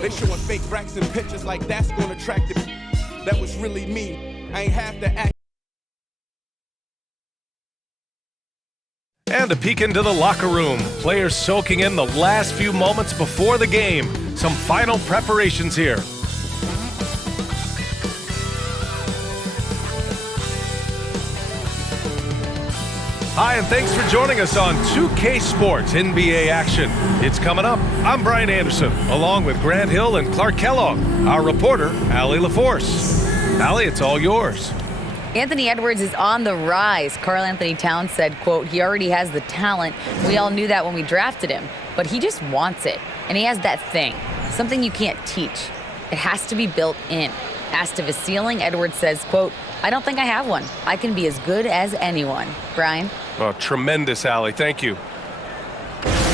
They showing fake racks and pictures like that's gonna attract the. That was really me. I ain't have to act. And a peek into the locker room. Players soaking in the last few moments before the game. Some final preparations here. Hi, and thanks for joining us on 2K Sports NBA action. It's coming up. I'm Brian Anderson, along with Grant Hill and Clark Kellogg. Our reporter, Allie LaForce. Allie, it's all yours. Anthony Edwards is on the rise. Karl Anthony Towns said, quote, he already has the talent. We all knew that when we drafted him, but he just wants it. And he has that thing, something you can't teach. It has to be built in. Asked of his ceiling, Edwards says, quote, I don't think I have one. I can be as good as anyone. Brian? Oh, tremendous, Allie. Thank you.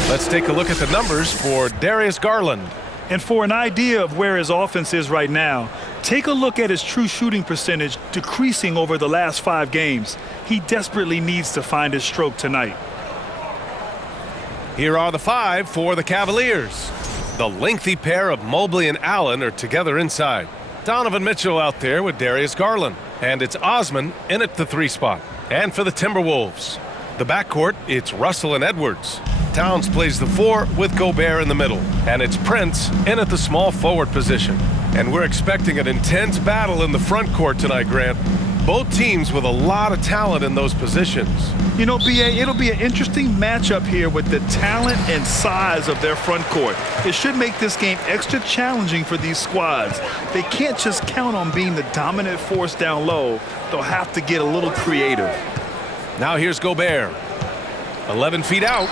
Let's take a look at the numbers for Darius Garland. And for an idea of where his offense is right now, take a look at his true shooting percentage decreasing over the last 5 games. He desperately needs to find his stroke tonight. Here are the 5 for the Cavaliers. The lengthy pair of Mobley and Allen are together inside. Donovan Mitchell out there with Darius Garland. And it's Osman in at the 3 spot. And for the Timberwolves, the backcourt, it's Russell and Edwards. Towns plays the 4 with Gobert in the middle. And it's Prince in at the small forward position. And we're expecting an intense battle in the front court tonight, Grant. Both teams with a lot of talent in those positions. You know, B.A., it'll be an interesting matchup here with the talent and size of their front court. It should make this game extra challenging for these squads. They can't just count on being the dominant force down low. They'll have to get a little creative. Now here's Gobert. 11 feet out.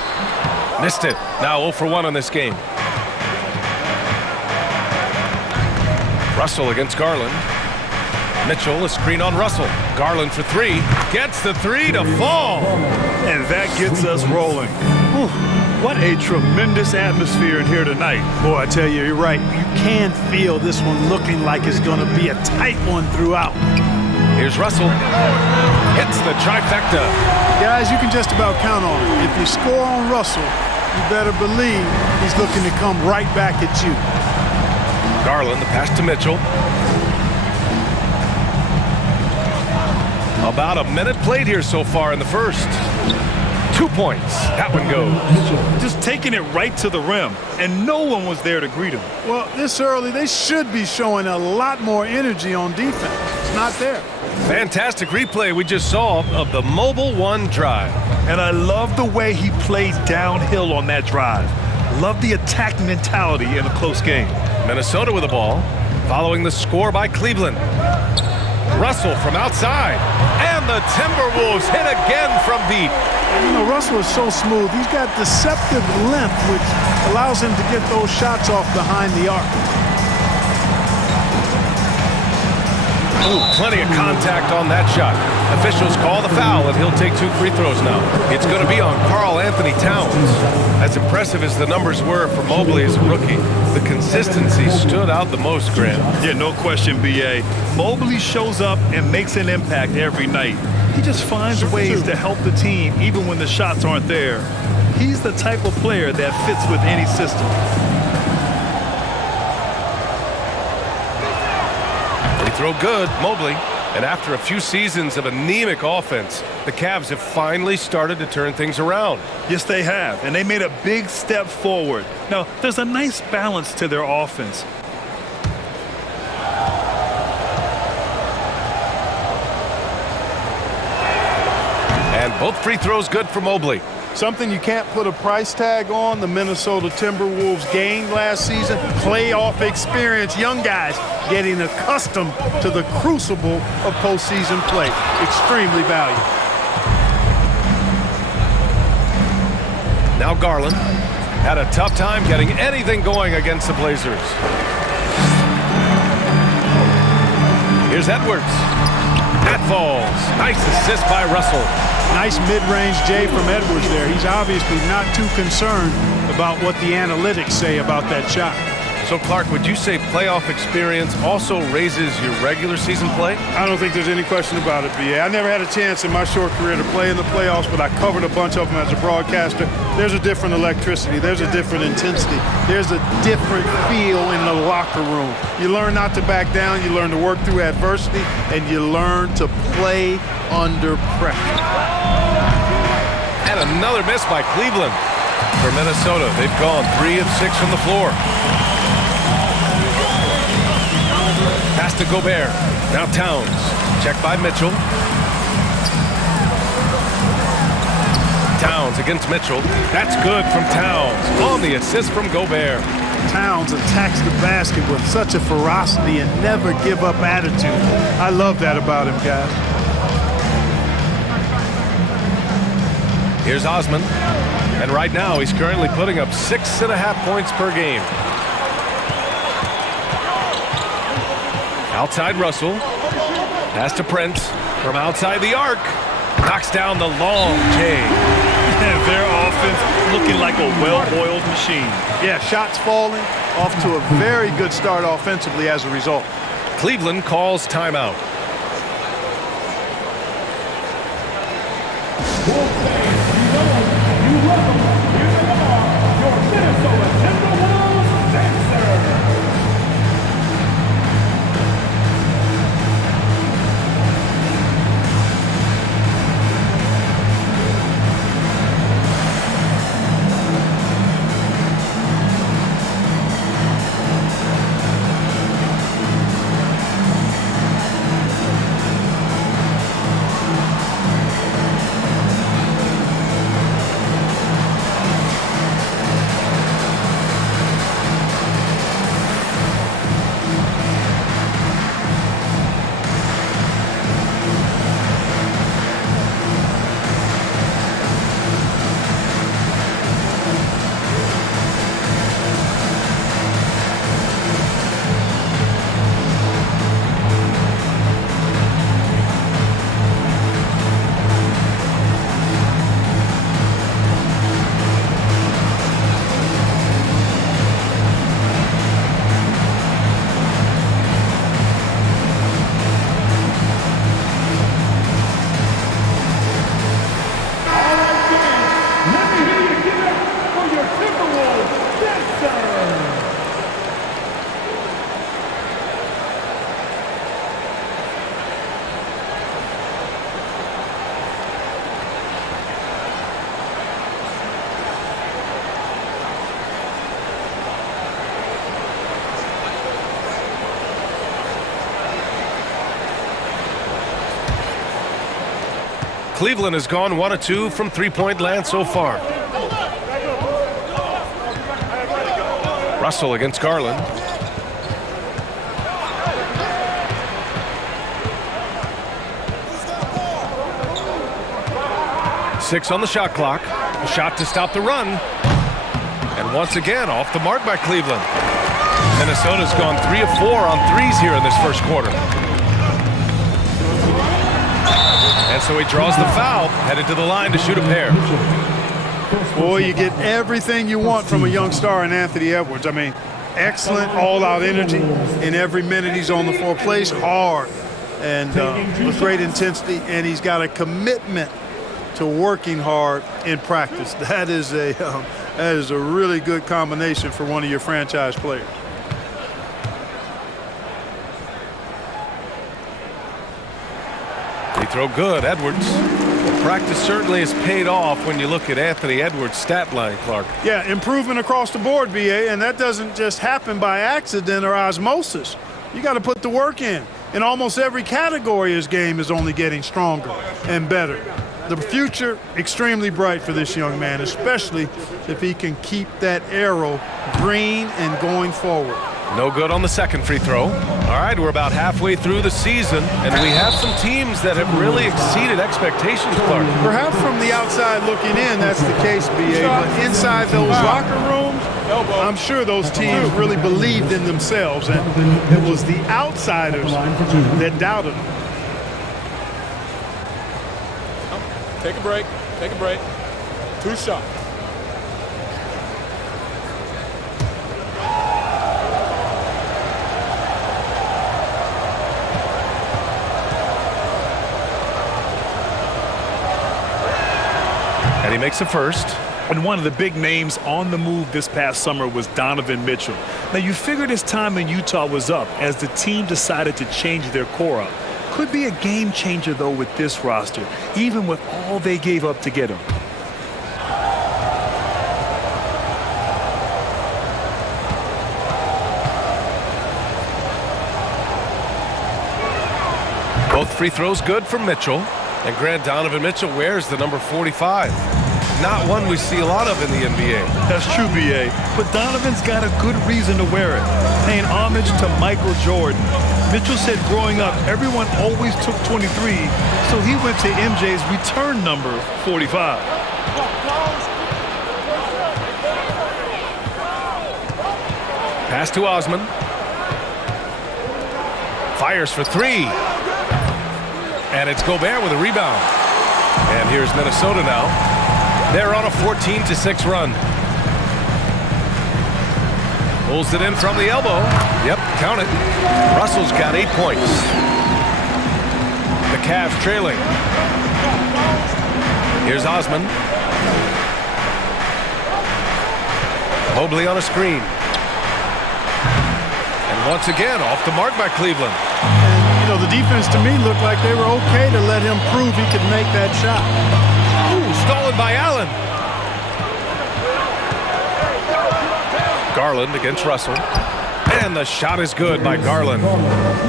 Missed it. Now 0 for 1 on this game. Russell against Garland. Mitchell, a screen on Russell. Garland for 3. Gets the 3 to fall. And that gets us rolling. Whew. What a tremendous atmosphere in here tonight. Boy, I tell you, you're right. You can feel this one looking like it's going to be a tight one throughout. Here's Russell. Hits the trifecta. Guys, you can just about count on it. If you score on Russell, you better believe he's looking to come right back at you. Garland, the pass to Mitchell. About a minute played here so far in the first. 2 points. That one goes. Just taking it right to the rim, and no one was there to greet him. Well, this early, they should be showing a lot more energy on defense. It's not there. Fantastic replay we just saw of the Mobile 1 drive. And I love the way he played downhill on that drive. Love the attack mentality in a close game. Minnesota with the ball, following the score by Cleveland. Russell from outside, and the Timberwolves hit again from deep. You know, Russell is so smooth. He's got deceptive length, which allows him to get those shots off behind the arc. Ooh, plenty of contact on that shot. Officials call the foul, and he'll take 2 free throws now. It's going to be on Karl Anthony Towns. As impressive as the numbers were for Mobley as a rookie, the consistency stood out the most, Grant. Yeah, no question, B.A. Mobley shows up and makes an impact every night. He just finds ways to help the team even when the shots aren't there. He's the type of player that fits with any system. Free throw good, Mobley. And after a few seasons of anemic offense, the Cavs have finally started to turn things around. Yes, they have, and they made a big step forward. Now, there's a nice balance to their offense. And both free throws good for Mobley. Something you can't put a price tag on, the Minnesota Timberwolves gained last season. Playoff experience, young guys getting accustomed to the crucible of postseason play. Extremely valuable. Now Garland had a tough time getting anything going against the Blazers. Here's Edwards. That falls. Nice assist by Russell. Nice mid-range J from Edwards there. He's obviously not too concerned about what the analytics say about that shot. So, Clark, would you say playoff experience also raises your regular season play? I don't think there's any question about it, B.A. I never had a chance in my short career to play in the playoffs, but I covered a bunch of them as a broadcaster. There's a different electricity. There's a different intensity. There's a different feel in the locker room. You learn not to back down. You learn to work through adversity, and you learn to play under pressure. And another miss by Cleveland. For Minnesota, they've gone 3 of 6 from the floor. Pass to Gobert. Now Towns. Check by Mitchell. Towns against Mitchell. That's good from Towns. On the assist from Gobert. Towns attacks the basket with such a ferocity and never give up attitude. I love that about him, guys. Here's Osman. And right now, he's currently putting up 6.5 points per game. Outside Russell. Pass to Prince. From outside the arc. Knocks down the long J. And their offense looking like a well-oiled machine. Yeah, shots falling, off to a very good start offensively as a result. Cleveland calls timeout. Cleveland has gone 1 of 2 from three-point land so far. Russell against Garland. Six on the shot clock. A shot to stop the run. And once again, off the mark by Cleveland. Minnesota's gone 3 of 4 on threes here in this first quarter. And so he draws the foul, headed to the line to shoot a pair. Boy, you get everything you want from a young star in Anthony Edwards. I mean, excellent all-out energy in every minute he's on the floor. Plays hard and with great intensity, and he's got a commitment to working hard in practice. That is a really good combination for one of your franchise players. They throw good, Edwards. Well, practice certainly has paid off when you look at Anthony Edwards' stat line, Clark. Yeah, improvement across the board, BA, and that doesn't just happen by accident or osmosis. You got to put the work in. In almost every category, his game is only getting stronger and better. The future, extremely bright for this young man, especially if he can keep that arrow green and going forward. No good on the second free throw. All right, we're about halfway through the season, and we have some teams that have really exceeded expectations, Clark. Perhaps from the outside looking in, that's the case, BA, but inside those locker rooms, I'm sure those teams really believed in themselves, and it was the outsiders that doubted them. Take a break. Take a break. 2 shots. And he makes a first. And one of the big names on the move this past summer was Donovan Mitchell. Now, you figured his time in Utah was up as the team decided to change their core up. Could be a game changer, though, with this roster, even with all they gave up to get him. Both free throws good for Mitchell. And Grant, Donovan Mitchell wears the number 45. Not one we see a lot of in the NBA. That's true, B.A. But Donovan's got a good reason to wear it, paying homage to Michael Jordan. Mitchell said growing up, everyone always took 23, so he went to MJ's return number 45. Pass to Osman. Fires for three. And it's Gobert with a rebound. And here's Minnesota now. They're on a 14-6 run. Pulls it in from the elbow. Yep, count it. Russell's got 8 points. The Cavs trailing. Here's Osman. Mobley on a screen. And once again, off the mark by Cleveland. And, you know, the defense to me looked like they were okay to let him prove he could make that shot. Ooh, stolen by Allen. Garland against Russell. And the shot is good by Garland.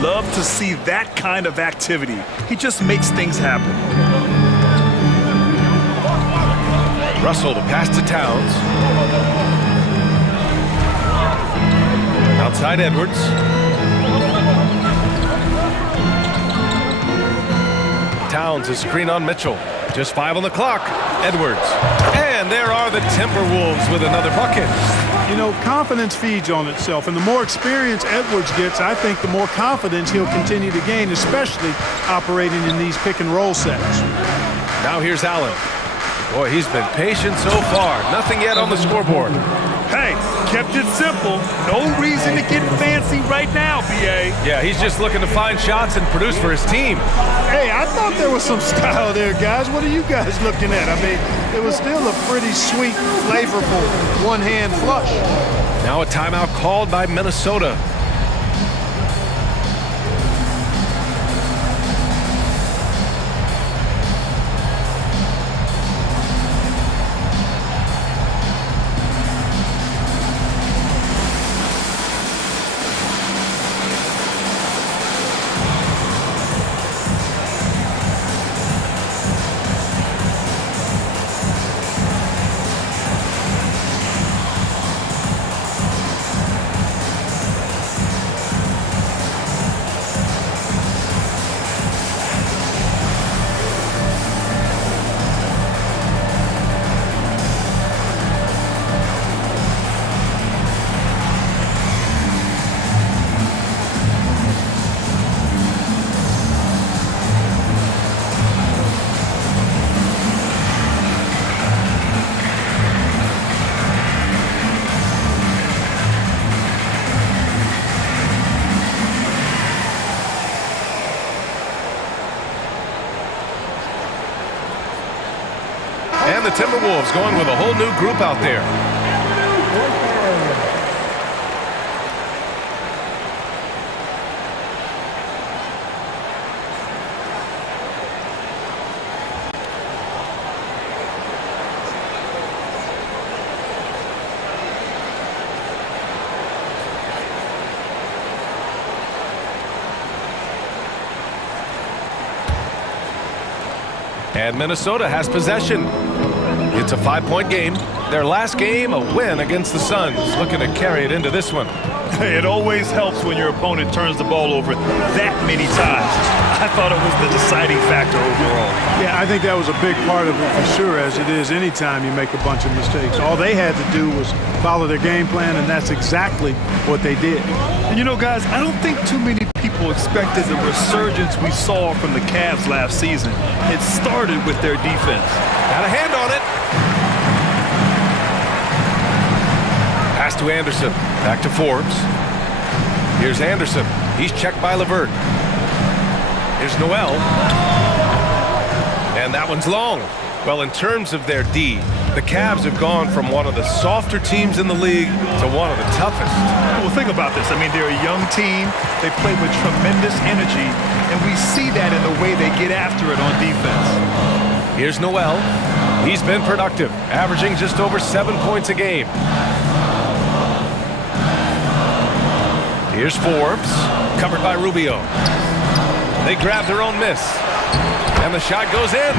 Love to see that kind of activity. He just makes things happen. Russell to pass to Towns. Outside Edwards. Towns a screen on Mitchell. Just 5 on the clock. Edwards. And there are the Timberwolves with another bucket. You know, confidence feeds on itself, and the more experience Edwards gets, I think the more confidence he'll continue to gain, especially operating in these pick-and-roll sets. Now here's Allen. Boy, he's been patient so far. Nothing yet on the scoreboard. Hey, kept it simple. No reason to get fancy right now, B.A. Yeah, he's just looking to find shots and produce for his team. Hey, I thought there was some style there, guys. What are you guys looking at? I mean, it was still a pretty sweet, flavorful one-hand flush. Now a timeout called by Minnesota. And the Timberwolves going with a whole new group out there. And Minnesota has possession. It's a 5-point game. Their last game, a win against the Suns. Looking to carry it into this one. It always helps when your opponent turns the ball over that many times. I thought it was the deciding factor overall. Yeah, I think that was a big part of it for sure, as it is anytime you make a bunch of mistakes. All they had to do was follow their game plan, and that's exactly what they did. And you know, guys, I don't think too many people expected the resurgence we saw from the Cavs last season. It started with their defense. Got a hand on it. Pass to Anderson. Back to Forbes. Here's Anderson. He's checked by LeVert. Here's Noel. And that one's long. Well, in terms of their D, the Cavs have gone from one of the softer teams in the league to one of the toughest. Well, think about this. I mean, they're a young team. They play with tremendous energy, and we see that in the way they get after it on defense. Here's Noel. He's been productive, averaging just over 7 points a game. Here's Forbes, covered by Rubio. They grab their own miss, and the shot goes in.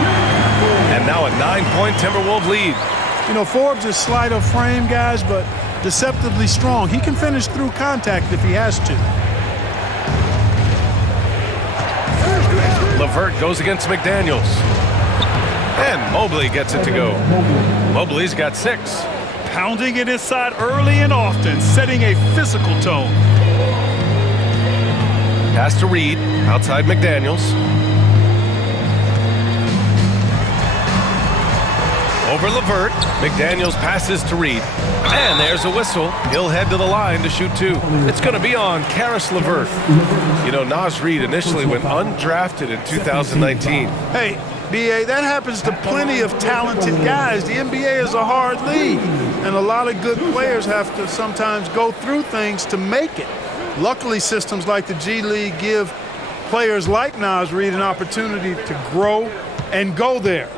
And now a 9-point Timberwolves lead. You know, Forbes is slight of frame, guys, but deceptively strong. He can finish through contact if he has to. LeVert goes against McDaniels. And Mobley gets it to go. Mobley's got 6. Pounding it inside early and often, setting a physical tone. Pass to Reed, outside McDaniels. Over LeVert, McDaniels passes to Reed. And there's a whistle. He'll head to the line to shoot 2. It's going to be on Karis LeVert. You know, Naz Reid initially went undrafted in 2019. Hey, B.A., that happens to plenty of talented guys. The NBA is a hard league, and a lot of good players have to sometimes go through things to make it. Luckily, systems like the G League give players like Naz Reid an opportunity to grow and go there.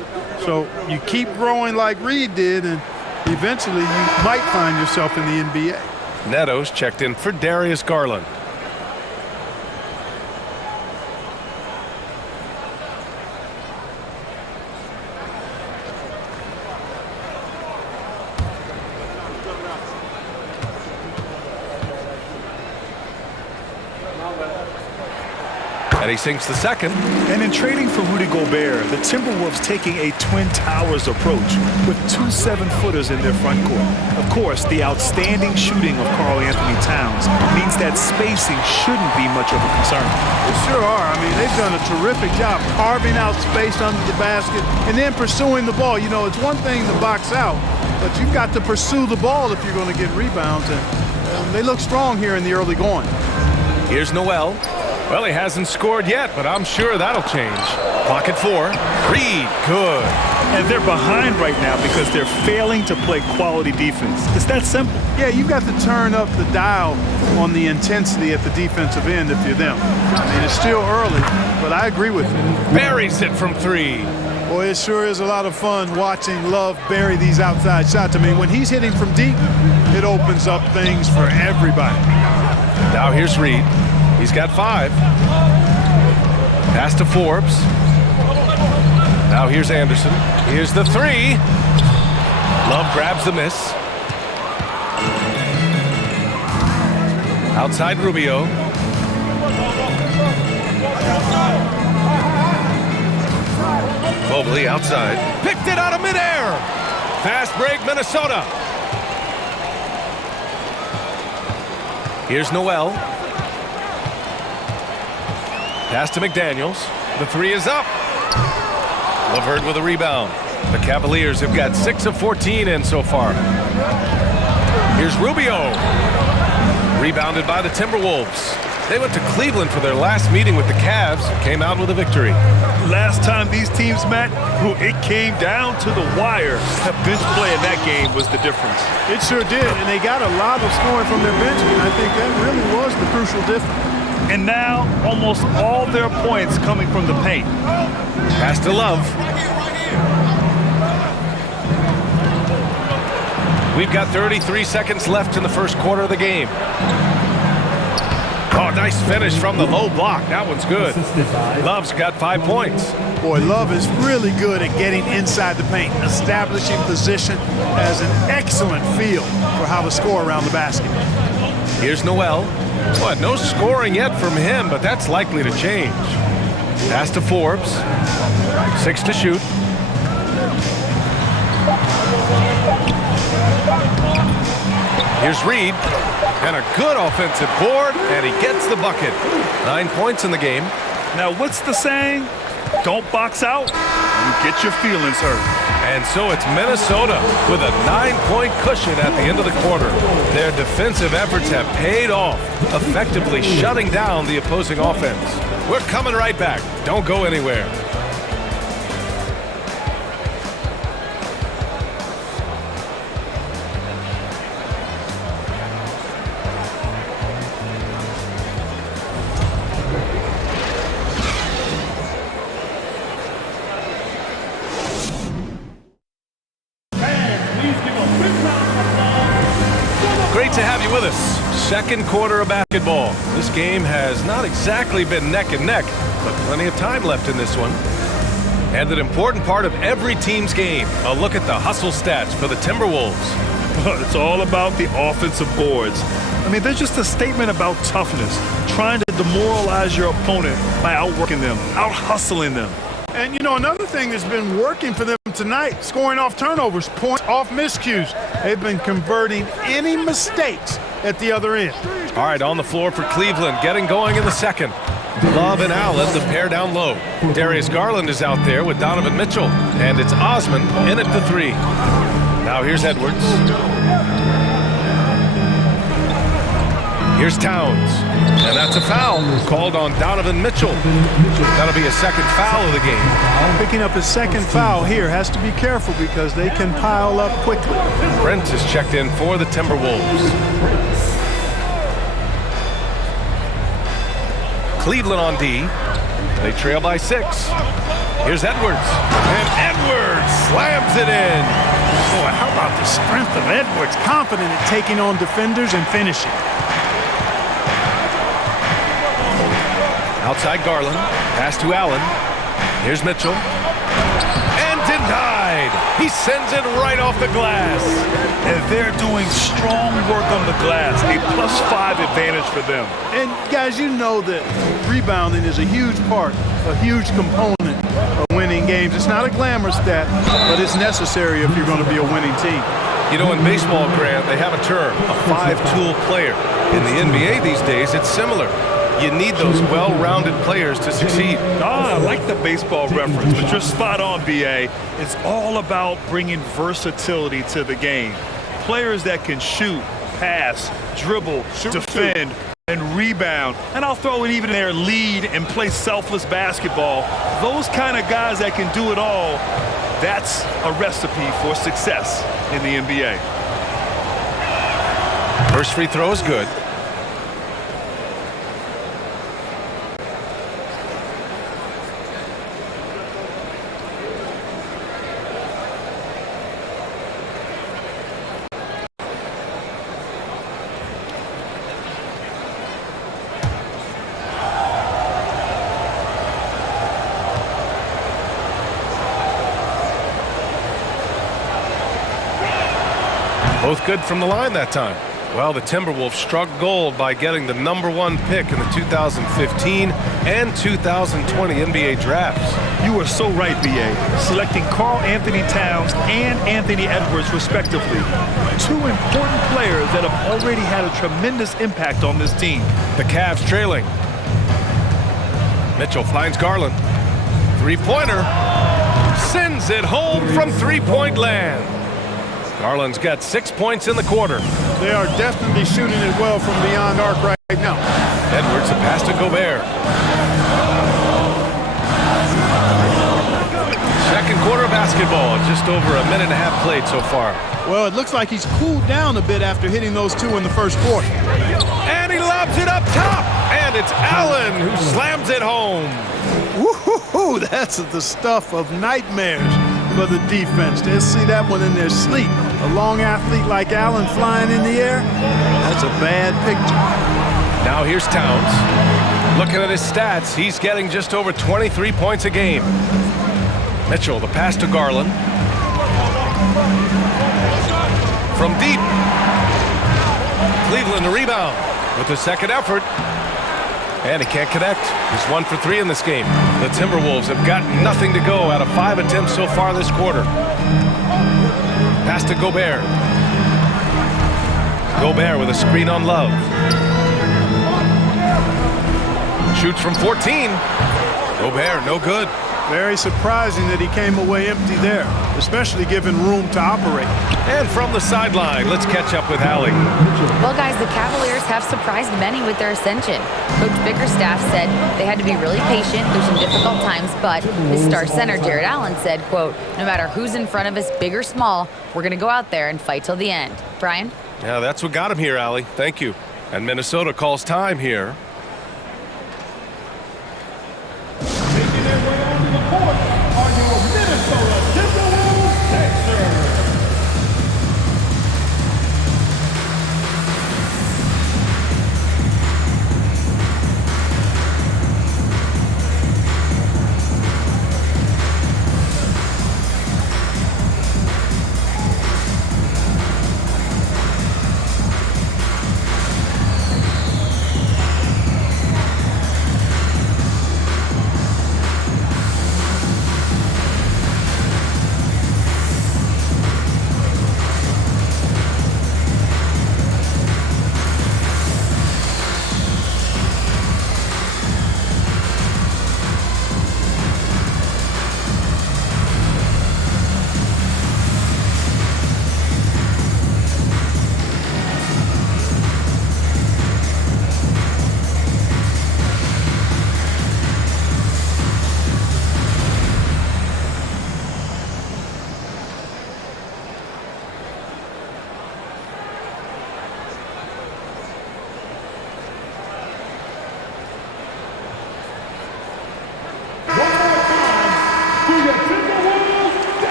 So you keep growing like Reed did, and eventually you might find yourself in the NBA. Neto's checked in for Darius Garland. And he sinks the second. And in trading for Rudy Gobert, the Timberwolves taking a Twin Towers approach with 2 7-footers in their front court. Of course, the outstanding shooting of Karl Anthony Towns means that spacing shouldn't be much of a concern. They sure are. I mean, they've done a terrific job carving out space under the basket and then pursuing the ball. You know, it's one thing to box out, but you've got to pursue the ball if you're going to get rebounds. And they look strong here in the early going. Here's Noel. Well, he hasn't scored yet, but I'm sure that'll change. Clock at 4. Reed, good. And they're behind right now because they're failing to play quality defense. It's that simple. Yeah, you've got to turn up the dial on the intensity at the defensive end if you're them. I mean, it's still early, but I agree with you. Buries it from 3. Boy, it sure is a lot of fun watching Love bury these outside shots. I mean, when he's hitting from deep, it opens up things for everybody. Now here's Reed. He's got 5. Pass to Forbes. Now here's Anderson. Here's the 3. Love grabs the miss. Outside Rubio. Mobley outside. Picked it out of midair. Fast break, Minnesota. Here's Noel. Pass to McDaniels. The 3 is up. LeVert with a rebound. The Cavaliers have got 6 of 14 in so far. Here's Rubio. Rebounded by the Timberwolves. They went to Cleveland for their last meeting with the Cavs and came out with a victory. Last time these teams met, it came down to the wire. The bench play in that game was the difference. It sure did, and they got a lot of scoring from their bench, and I think that really was the crucial difference. And now, almost all their points coming from the paint. Pass to Love. We've got 33 seconds left in the first quarter of the game. Oh, nice finish from the low block. That one's good. Love's got 5 points. Boy, Love is really good at getting inside the paint, establishing position, has an excellent feel for how to score around the basket. Here's Noel. Boy, no scoring yet from him, but that's likely to change. Pass to Forbes. 6 to shoot. Here's Reed. And a good offensive board, and he gets the bucket. 9 points in the game. Now, what's the saying? Don't box out, you get your feelings hurt. And so it's Minnesota with a 9-point cushion at the end of the quarter. Their defensive efforts have paid off, effectively shutting down the opposing offense. We're coming right back. Don't go anywhere. second quarter of basketball. This game has not exactly been neck and neck, but plenty of time left in this one. And an important part of every team's game, a look at the hustle stats for the Timberwolves. It's all about the offensive boards. I mean, they're just a statement about toughness, trying to demoralize your opponent by outworking them, out-hustling them. And, you know, another thing that's been working for them tonight, scoring off turnovers, points off miscues. They've been converting any mistakes at the other end. All right, on the floor for Cleveland, getting going in the second. Love and Allen, the pair down low. Darius Garland is out there with Donovan Mitchell, and it's Osman in at the three. Now here's Edwards. Here's Towns, and that's a foul called on Donovan Mitchell. That'll be a second foul of the game. Picking up his second foul here, has to be careful because they can pile up quickly. Brent is checked in for the Timberwolves. Cleveland on D. They trail by 6. Here's Edwards, and Edwards slams it in. Boy, how about the strength of Edwards? Confident at taking on defenders and finishing. Outside Garland, pass to Allen. Here's Mitchell. And denied. He sends it right off the glass. And they're doing strong work on the glass, a +5 advantage for them. And guys, you know that rebounding is a huge part, a huge component of winning games. It's not a glamour stat, but it's necessary if you're going to be a winning team. You know, in baseball, Grant, they have a term, a five-tool player. In the NBA these days, it's similar. You need those well-rounded players to succeed. I like the baseball reference, but you're spot on, B.A. It's all about bringing versatility to the game. Players that can shoot, pass, dribble, defend, and rebound. And I'll throw in even their lead and play selfless basketball. Those kind of guys that can do it all, that's a recipe for success in the NBA. First free throw is good. Both good from the line that time. Well, the Timberwolves struck gold by getting the #1 pick in the 2015 and 2020 NBA drafts. You are so right, B.A. Selecting Karl Anthony Towns and Anthony Edwards, respectively. Two important players that have already had a tremendous impact on this team. The Cavs trailing. Mitchell finds Garland. Three-pointer. Sends it home from three-point land. Garland's got 6 points in the quarter. They are definitely shooting it well from beyond arc right now. Edwards, a pass to Gobert. Second quarter of basketball, just over a minute and a half played so far. Well, it looks like he's cooled down a bit after hitting those two in the first quarter. And he lobs it up top. And it's Allen who slams it home. Woo-hoo-hoo, that's the stuff of nightmares for the defense. They'll see that one in their sleep. A long athlete like Allen flying in the air, that's a bad picture. Now here's Towns. Looking at his stats, he's getting just over 23 points a game. Mitchell, the pass to Garland. From deep. Cleveland, the rebound with the second effort. And he can't connect. He's 1 for 3 in this game. The Timberwolves have got nothing to go out of 5 attempts so far this quarter. Pass to Gobert. Gobert with a screen on Love. Shoots from 14. Gobert, no good. Very surprising that he came away empty there, especially given room to operate. And from the sideline, let's catch up with Allie. Well, guys, the Cavaliers have surprised many with their ascension. Coach Bickerstaff said they had to be really patient through some difficult times, but his star center, Jared Allen, said, quote, no matter who's in front of us, big or small, we're going to go out there and fight till the end. Brian? Yeah, that's what got him here, Allie. Thank you. And Minnesota calls time here. Making their way onto the court are your Minnesota Timberwolves Sixers.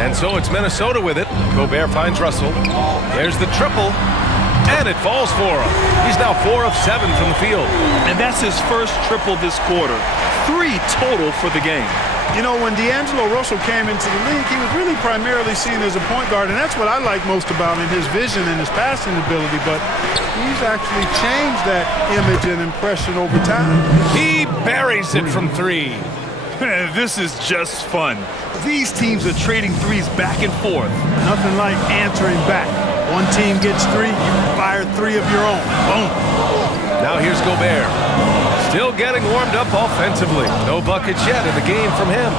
And so it's Minnesota with it. Gobert finds Russell. There's the triple. And it falls for him. He's now 4 of 7 from the field. And that's his first triple this quarter. 3 total for the game. You know, when D'Angelo Russell came into the league, he was really primarily seen as a point guard, and that's what I like most about him, his vision and his passing ability, but he's actually changed that image and impression over time. He buries it from 3. This is just fun. These teams are trading threes back and forth. Nothing like answering back. One team gets 3, you fire 3 of your own. Boom. Now here's Gobert. Still getting warmed up offensively. No buckets yet in the game from him.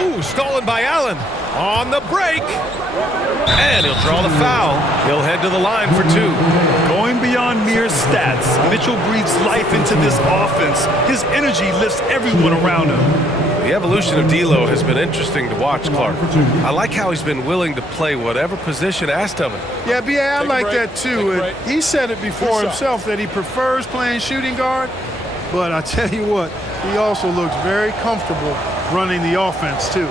Ooh, stolen by Allen. On the break. And he'll draw the foul. He'll head to the line for 2. Going beyond mere stats, Mitchell breathes life into this offense. His energy lifts everyone around him. The evolution of D'Lo has been interesting to watch, Clark. I like how he's been willing to play whatever position asked of him. Yeah, B.A., I like that too. And he said it before himself that he prefers playing shooting guard. But I tell you what, he also looks very comfortable running the offense too.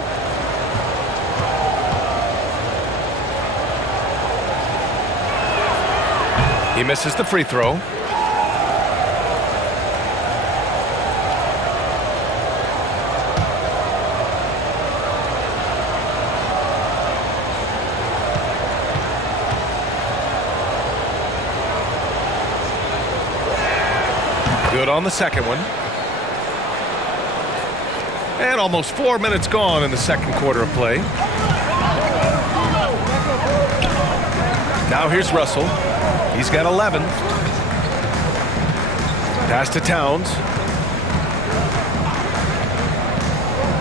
He misses the free throw. Good on the second one. And almost 4 minutes gone in the second quarter of play. Now here's Russell. He's got 11. Pass to Towns.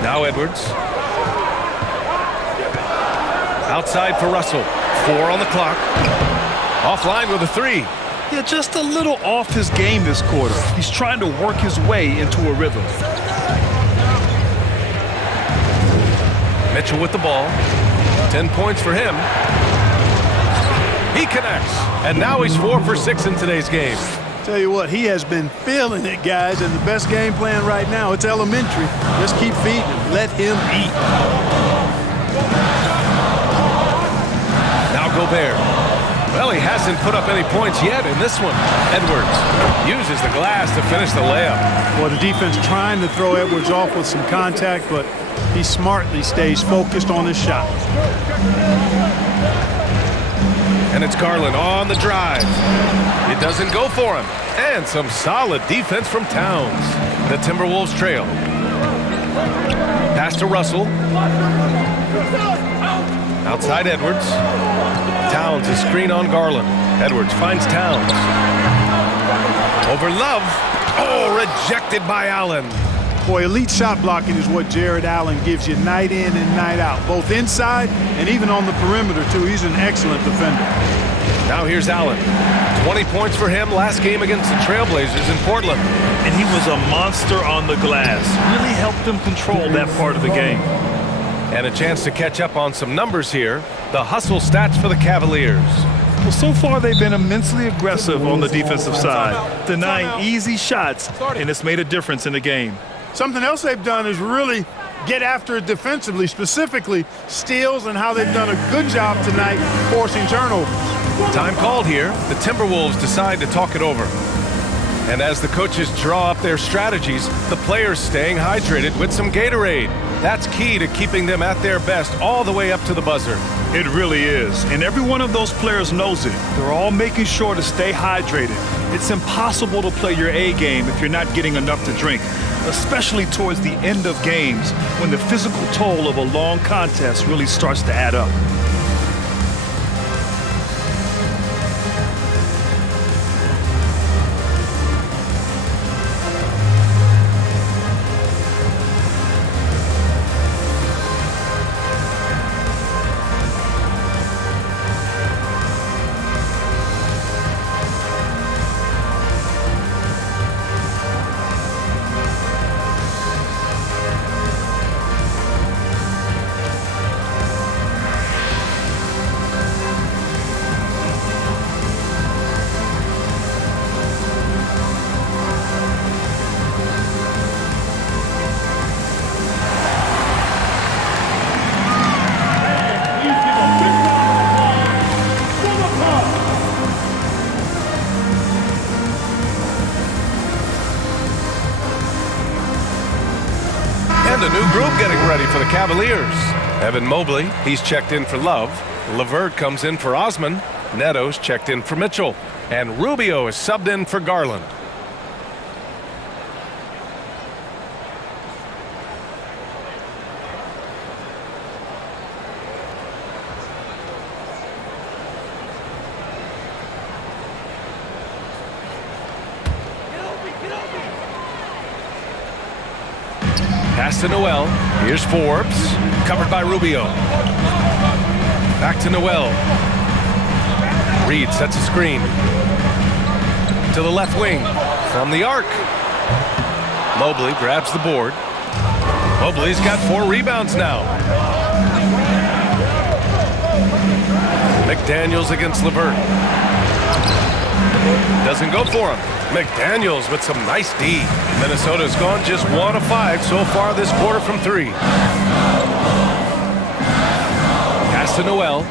Now Edwards. Outside for Russell. 4 on the clock. Offline with a 3. Yeah, just a little off his game this quarter. He's trying to work his way into a rhythm. Mitchell with the ball. 10 points for him. He connects. And now he's 4 for 6 in today's game. Tell you what, he has been feeling it, guys, and the best game plan right now, it's elementary. Just keep feeding him. Let him eat. Now Gobert. Well, he hasn't put up any points yet in this one. Edwards uses the glass to finish the layup. Well, the defense trying to throw Edwards off with some contact, but he smartly stays focused on his shot. And it's Garland on the drive. It doesn't go for him. And some solid defense from Towns. The Timberwolves trail. Pass to Russell. Outside Edwards. Towns is screen on Garland. Edwards finds Towns. Over Love. Oh, rejected by Allen. Boy, elite shot blocking is what Jared Allen gives you night in and night out, both inside and even on the perimeter, too. He's an excellent defender. Now here's Allen. 20 points for him last game against the Trailblazers in Portland. And he was a monster on the glass. Really helped them control that part of the game. And a chance to catch up on some numbers here. The hustle stats for the Cavaliers. Well, so far they've been immensely aggressive on the defensive side, denying easy shots, and it's made a difference in the game. Something else they've done is really get after it defensively, specifically steals, and how they've done a good job tonight forcing turnovers. Time called here. The Timberwolves decide to talk it over. And as the coaches draw up their strategies, the players staying hydrated with some Gatorade. That's key to keeping them at their best all the way up to the buzzer. It really is. And every one of those players knows it. They're all making sure to stay hydrated. It's impossible to play your A game if you're not getting enough to drink, especially towards the end of games when the physical toll of a long contest really starts to add up. And a new group getting ready for the Cavaliers. Evan Mobley, he's checked in for Love. LeVert comes in for Osman. Neto's checked in for Mitchell. And Rubio is subbed in for Garland. Pass to Noel. Here's Forbes. Covered by Rubio. Back to Noel. Reed sets a screen. To the left wing. From the arc. Mobley grabs the board. Mobley's got 4 rebounds now. McDaniels against LeVert. Doesn't go for him. McDaniels with some nice D. Minnesota's gone just 1 of 5 so far this quarter from 3. Pass to Noel.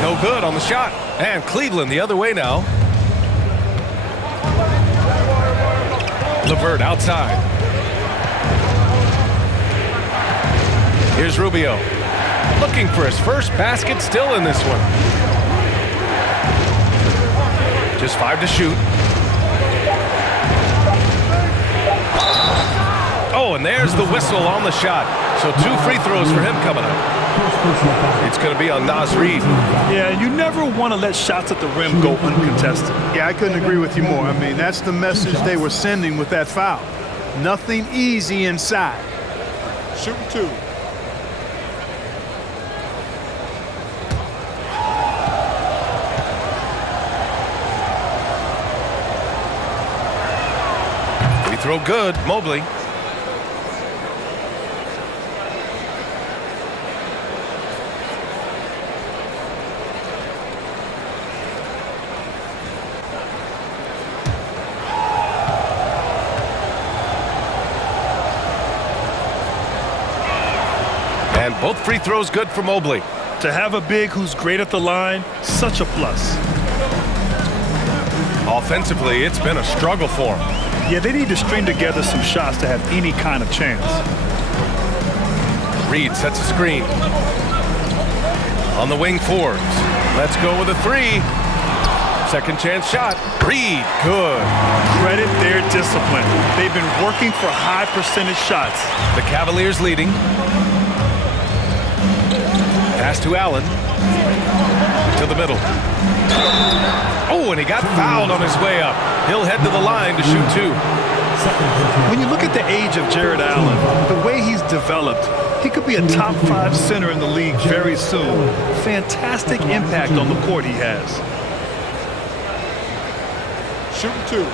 No good on the shot. And Cleveland the other way now. LeVert outside. Here's Rubio. Looking for his first basket still in this one. Just 5 to shoot. Oh, and there's the whistle on the shot. So 2 free throws for him coming up. It's going to be on Naz Reid. Yeah, you never want to let shots at the rim go uncontested. Yeah, I couldn't agree with you more. I mean, that's the message they were sending with that foul. Nothing easy inside. Shooting 2. Free throw good, Mobley. And both free throws good for Mobley. To have a big who's great at the line, such a plus. Offensively, it's been a struggle for him. Yeah, they need to string together some shots to have any kind of chance. Reed sets a screen. On the wing, Forbes. Let's go with a 3. Second chance shot. Reed, good. Credit their discipline. They've been working for high percentage shots. The Cavaliers leading. Pass to Allen. To the middle. Oh, and he got fouled on his way up. He'll head to the line to shoot 2. When you look at the age of Jared Allen, the way he's developed, he could be a top 5 center in the league very soon. Fantastic impact on the court he has. Shooting 2.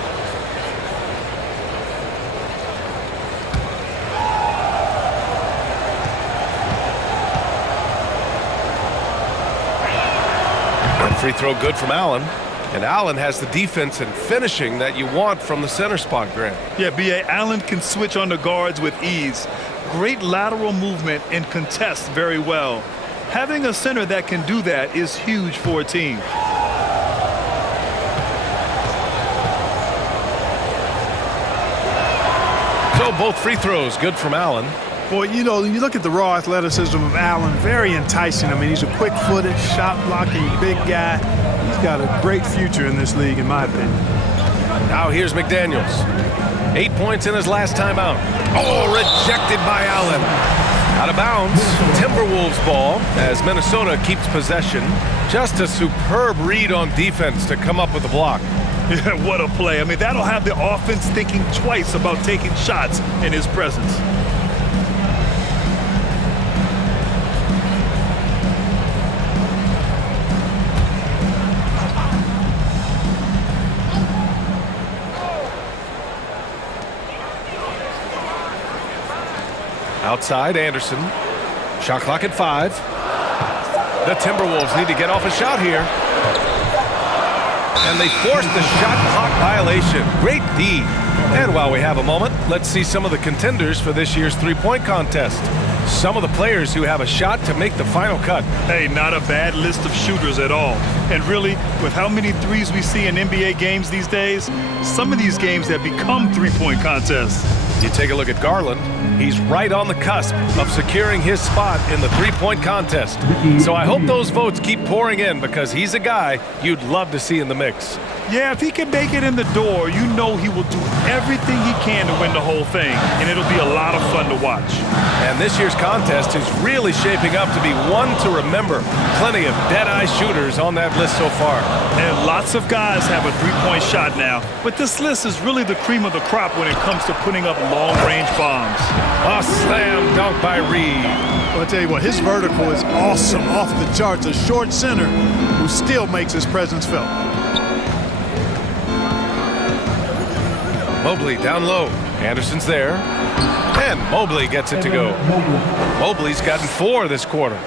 Free throw good from Allen. And Allen has the defense and finishing that you want from the center spot, Grant. Yeah, B.A. Allen can switch on the guards with ease. Great lateral movement and contests very well. Having a center that can do that is huge for a team. So both free throws good from Allen. Boy, you know, you look at the raw athleticism of Allen, very enticing. I mean, he's a quick-footed, shot-blocking big guy. He's got a great future in this league, in my opinion. Now here's McDaniels. 8 points in his last time out. Oh, rejected by Allen. Out of bounds. Timberwolves ball as Minnesota keeps possession. Just a superb read on defense to come up with the block. Yeah, what a play. I mean, that'll have the offense thinking twice about taking shots in his presence. Outside, Anderson. Shot clock at 5. The Timberwolves need to get off a shot here. And they forced the shot clock violation. Great D. And while we have a moment, let's see some of the contenders for this year's three-point contest. Some of the players who have a shot to make the final cut. Hey, not a bad list of shooters at all. And really, with how many threes we see in NBA games these days, some of these games have become three-point contests. You take a look at Garland. He's right on the cusp of securing his spot in the three-point contest. So I hope those votes keep pouring in because he's a guy you'd love to see in the mix. Yeah, if he can make it in the door, you know he will do everything he can to win the whole thing, and it'll be a lot of fun to watch. And this year's contest is really shaping up to be one to remember. Plenty of dead-eye shooters on that list so far. And lots of guys have a three-point shot now, but this list is really the cream of the crop when it comes to putting up long-range bombs. A slam dunk by Reed. Well, I'll tell you what, his vertical is awesome, off the charts. A short center who still makes his presence felt. Mobley down low. Anderson's there. And Mobley gets it to go. Mobley's gotten 4 this quarter.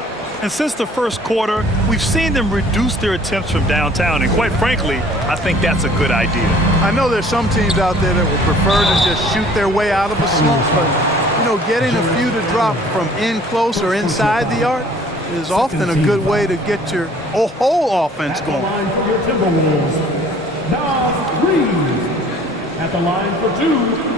And since the first quarter, we've seen them reduce their attempts from downtown, and quite frankly, I think that's a good idea. I know there's some teams out there that would prefer to just shoot their way out of a slump, but, you know, getting a few to drop from in close or inside the arc is often a good way to get your whole offense going. At the line for your Timberwolves, Nas Reed. At the line for 2.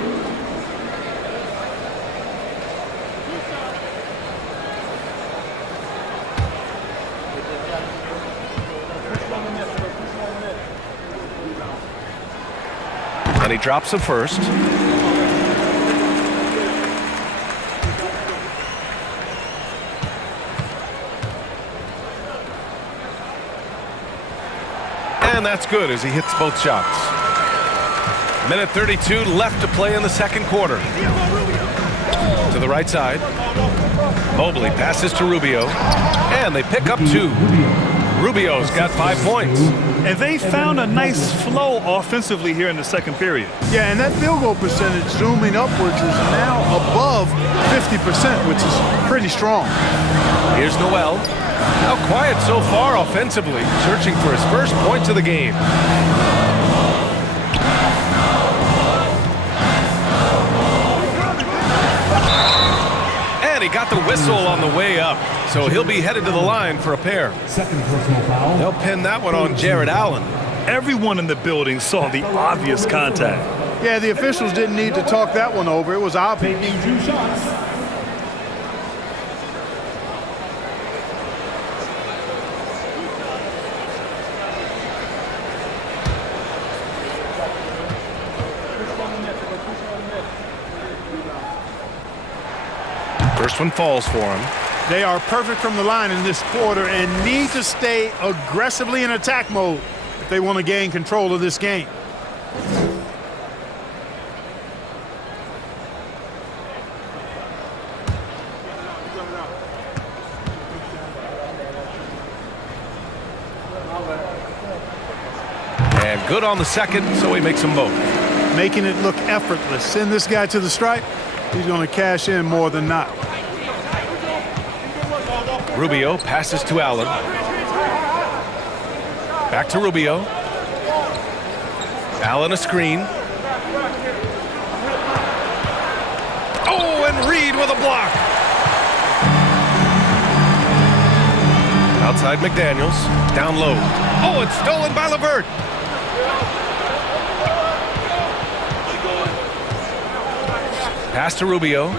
And he drops it first. And that's good as he hits both shots. Minute 32 left to play in the second quarter. To the right side. Mobley passes to Rubio. And they pick up 2. Rubio's got 5 points. And they found a nice flow offensively here in the second period. Yeah, and that field goal percentage zooming upwards is now above 50%, which is pretty strong. Here's Noel. Now quiet so far offensively, searching for his first points of the game. And he got the whistle on the way up, so he'll be headed to the line for a pair. Second personal foul. They'll pin that one on Jared Allen. Everyone in the building saw the obvious contact. Yeah, the officials didn't need to talk that one over. It was obvious. Taking 2 shots. First one falls for him. They are perfect from the line in this quarter and need to stay aggressively in attack mode if they want to gain control of this game. And good on the second, so he makes them both. Making it look effortless. Send this guy to the stripe. He's going to cash in more than not. Rubio passes to Allen. Back to Rubio. Allen a screen. Oh, and Reed with a block. Outside McDaniels. Down low. Oh, it's stolen by LeVert. Pass to Rubio.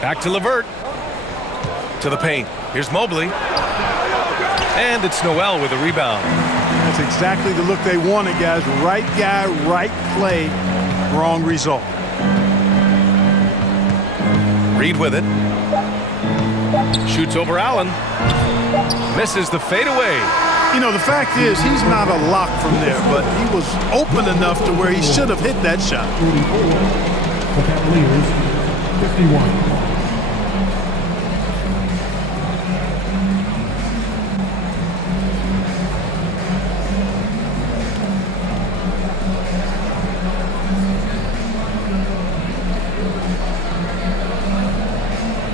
Back to LeVert. To the paint. Here's Mobley. And it's Noel with a rebound. That's exactly the look they wanted, guys. Right guy, right play, wrong result. Reed with it. Shoots over Allen. Misses the fadeaway. You know, the fact is, he's not a lock from there, but he was open enough to where he should have hit that shot. The Cavaliers, 51.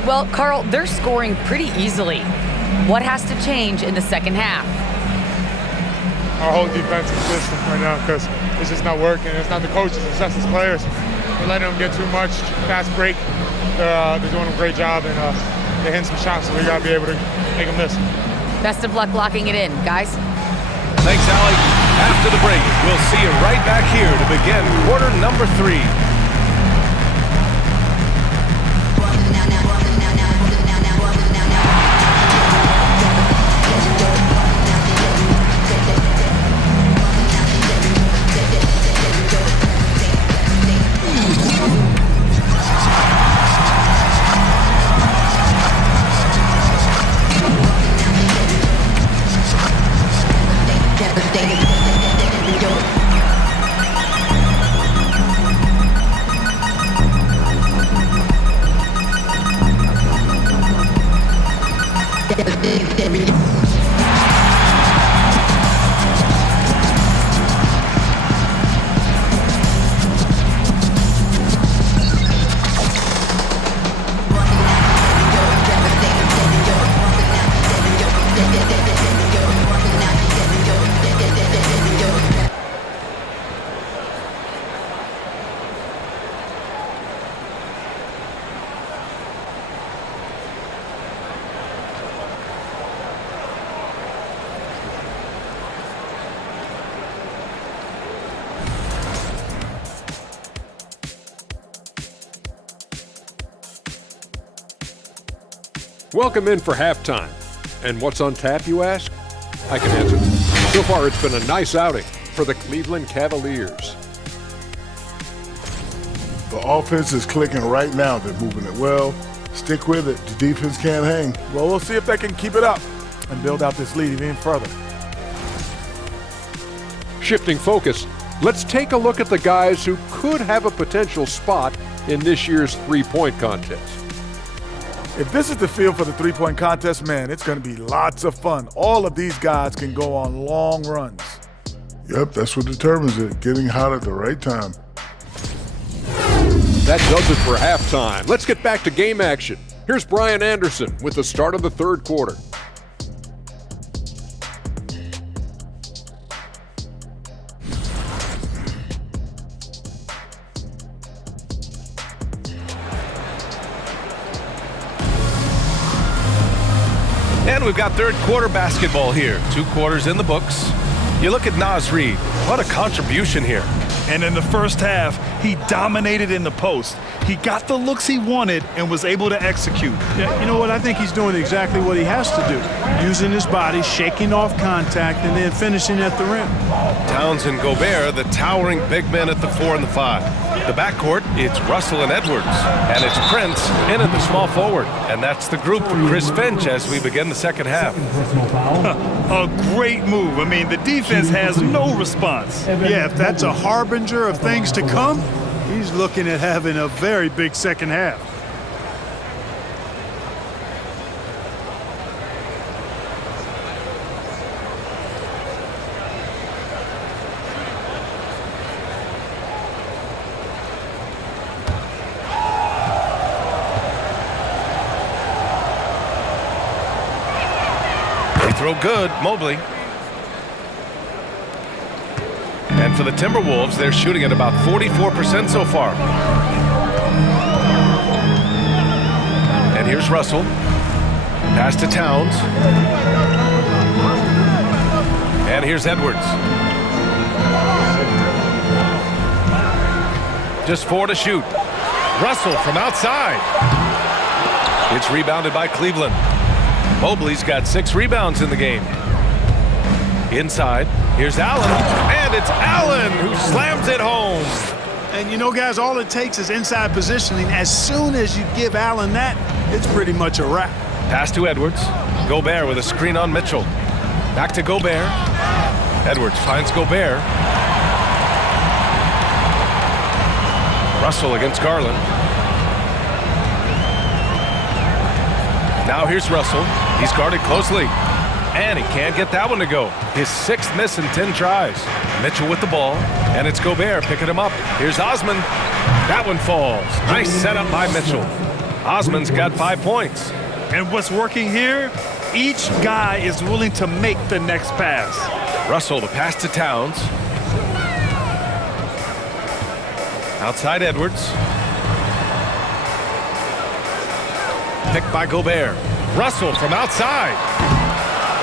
Well, Carl, they're scoring pretty easily. What has to change in the second half? Our whole defensive system right now, because it's just not working. It's not the coaches, it's just the players. We're letting them get too much fast break. They're doing a great job, and they're hitting some shots, so we got to be able to make them miss. Best of luck locking it in, guys. Thanks, Allie. After the break, we'll see you right back here to begin quarter number 3. Welcome in for halftime. And what's on tap, you ask? I can answer. So far, it's been a nice outing for the Cleveland Cavaliers. The offense is clicking right now. They're moving it well. Stick with it. The defense can't hang. Well, we'll see if they can keep it up and build out this lead even further. Shifting focus, let's take a look at the guys who could have a potential spot in this year's three-point contest. If this is the field for the three-point contest, man, it's going to be lots of fun. All of these guys can go on long runs. Yep, that's what determines it. Getting hot at the right time. That does it for halftime. Let's get back to game action. Here's Brian Anderson with the start of the third quarter. And we've got third quarter basketball here. 2 quarters in the books. You look at Naz Reid. What a contribution here. And in the first half, he dominated in the post. He got the looks he wanted and was able to execute. Yeah, you know what? I think he's doing exactly what he has to do. Using his body, shaking off contact, and then finishing at the rim. Towns and Gobert, the towering big men at the 4 and the 5. The backcourt, it's Russell and Edwards. And it's Prince in at the small forward. And that's the group for Chris Finch as we begin the second half. A great move. I mean, the defense has no response. Yeah, if that's a harbinger of things to come, he's looking at having a very big second half. Throw good, Mobley. And for the Timberwolves, they're shooting at about 44% so far. And here's Russell. Pass to Towns. And here's Edwards. Just 4 to shoot. Russell from outside. It's rebounded by Cleveland. Mobley's got 6 rebounds in the game. Inside, here's Allen, and it's Allen who slams it home. And you know, guys, all it takes is inside positioning. As soon as you give Allen that, it's pretty much a wrap. Pass to Edwards. Gobert with a screen on Mitchell. Back to Gobert. Edwards finds Gobert. Russell against Garland. Now here's Russell. He's guarded closely. And he can't get that one to go. His 6th miss in 10 tries. Mitchell with the ball. And it's Gobert picking him up. Here's Osman. That one falls. Nice setup by Mitchell. Osman's got 5 points. And what's working here? Each guy is willing to make the next pass. Russell the pass to Towns. Outside Edwards. Picked by Gobert. Russell from outside.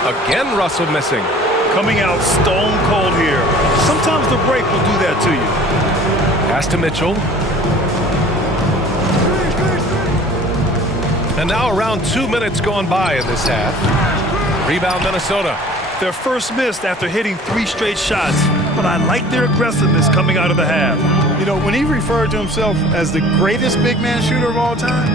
Again Russell missing. coming out stone cold here. Sometimes the break will do that to you. Pass to Mitchell. And now around 2 minutes gone by in this half. Rebound Minnesota. Their first missed after hitting 3 straight shots, but I like their aggressiveness coming out of the half. You know, when he referred to himself as the greatest big man shooter of all time,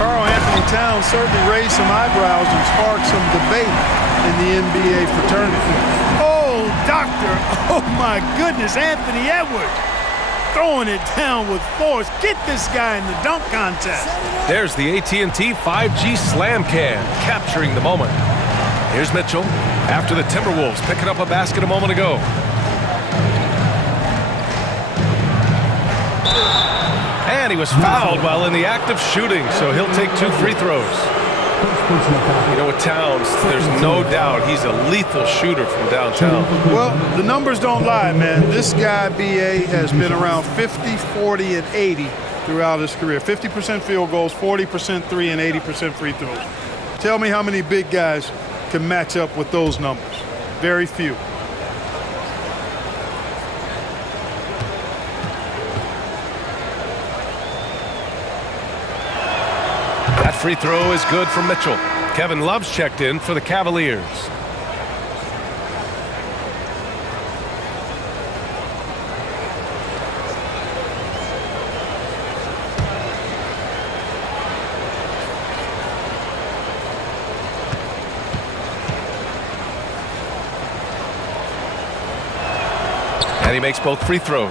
Karl Anthony Towns certainly raised some eyebrows and sparked some debate in the NBA fraternity. Oh, doctor. Oh, my goodness. Anthony Edwards throwing it down with force. Get this guy in the dunk contest. There's the AT&T 5G Slam Cam, capturing the moment. Here's Mitchell after the Timberwolves picking up a basket a moment ago. And he was fouled while in the act of shooting, so he'll take 2 free throws. You know, with Towns, there's no doubt he's a lethal shooter from downtown. Well, the numbers don't lie, man. This guy, B.A., has been around 50, 40, and 80 throughout his career. 50% field goals, 40% three, and 80% free throws. Tell me how many big guys can match up with those numbers. Very few. That free throw is good for Mitchell. Kevin Love's checked in for the Cavaliers. And he makes both free throws.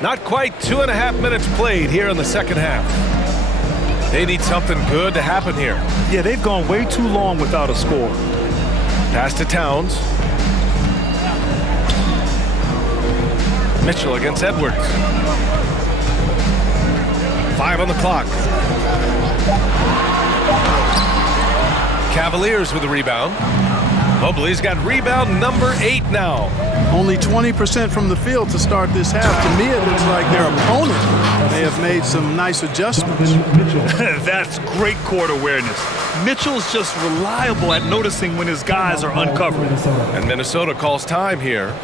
Not quite 2.5 minutes played here in the second half. They need something good to happen here. Yeah, they've gone way too long without a score. Pass to Towns. Mitchell against Edwards. 5 on the clock. Cavaliers with the rebound. Mobley's got rebound number 8 now. Only 20% from the field to start this half. To me, it looks like their opponent may have made some nice adjustments. That's great court awareness. Mitchell's just reliable at noticing when his guys are uncovered. And Minnesota calls time here.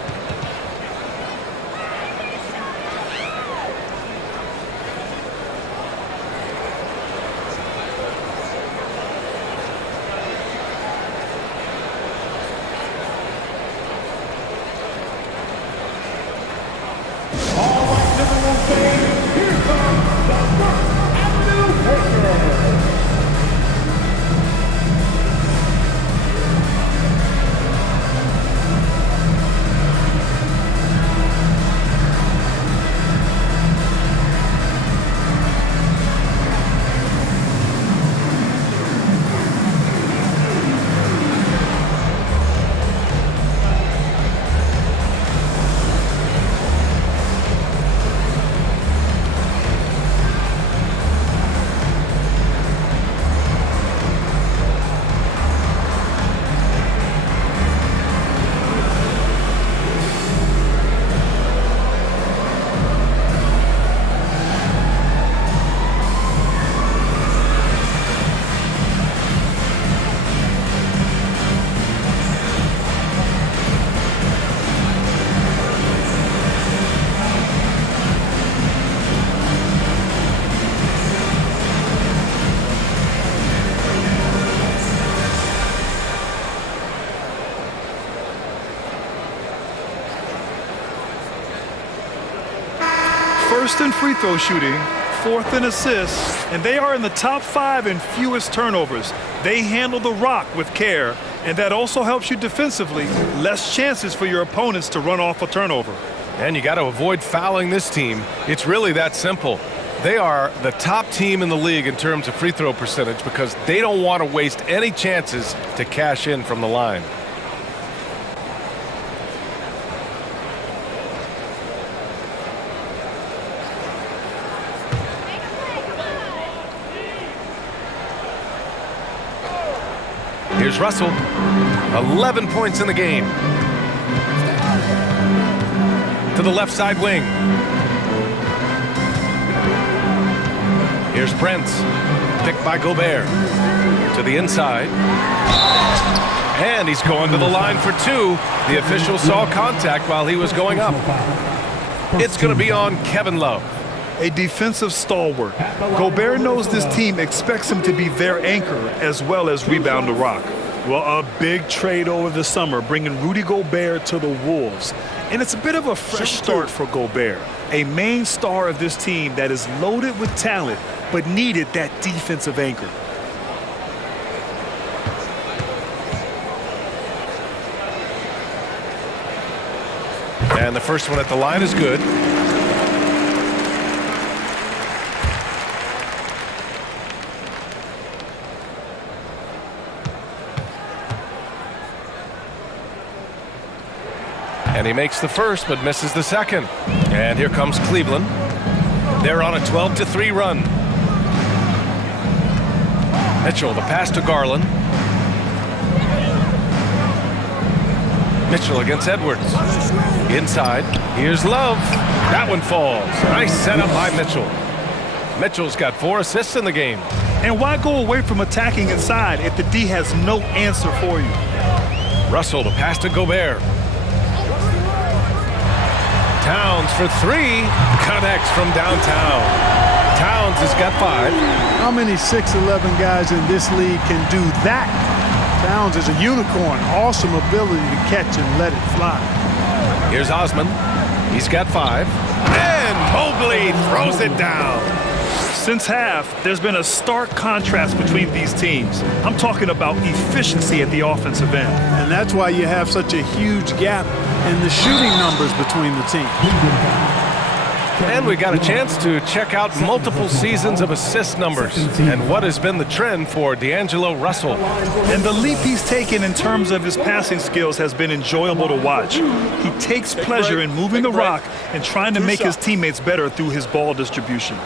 First in free throw shooting, 4th in assists, and they are in the top 5 in fewest turnovers. They handle the rock with care, and that also helps you defensively. Less chances for your opponents to run off a turnover. And you got to avoid fouling this team. It's really that simple. They are the top team in the league in terms of free throw percentage because they don't want to waste any chances to cash in from the line. Here's Russell. 11 points in the game. To the left side wing. Here's Prince. picked by Gobert. To the inside. And he's going to the line for two. The official saw contact while he was going up. It's going to be on Kevin Love. A defensive stalwart. Gobert knows this team expects him to be their anchor as well as rebound the rock. Well, a big trade over the summer, bringing Rudy Gobert to the Wolves. And it's a bit of a fresh start for Gobert, a main star of this team that is loaded with talent but needed that defensive anchor. And the first one at the line is good. And he makes the first, but misses the second. And here comes Cleveland. They're on a 12-3 run. Mitchell, the pass to Garland. Mitchell against Edwards. Inside. Here's Love. That one falls. Nice setup by Mitchell. Mitchell's got 4 assists in the game. And why go away from attacking inside if the D has no answer for you? Russell, the pass to Gobert. Towns for 3. Connects from downtown. Towns has got 5. How many 6'11" guys in this league can do that? Towns is a unicorn. Awesome ability to catch and let it fly. Here's Osman. He's got 5. And Mobley throws it down. Since half, there's been a stark contrast between these teams. I'm talking about efficiency at the offensive end. And that's why you have such a huge gap in the shooting numbers between the teams. And we got a chance to check out multiple seasons of assist numbers and what has been the trend for D'Angelo Russell. And the leap he's taken in terms of his passing skills has been enjoyable to watch. He takes pleasure in moving the rock and trying to make his teammates better through his ball distribution.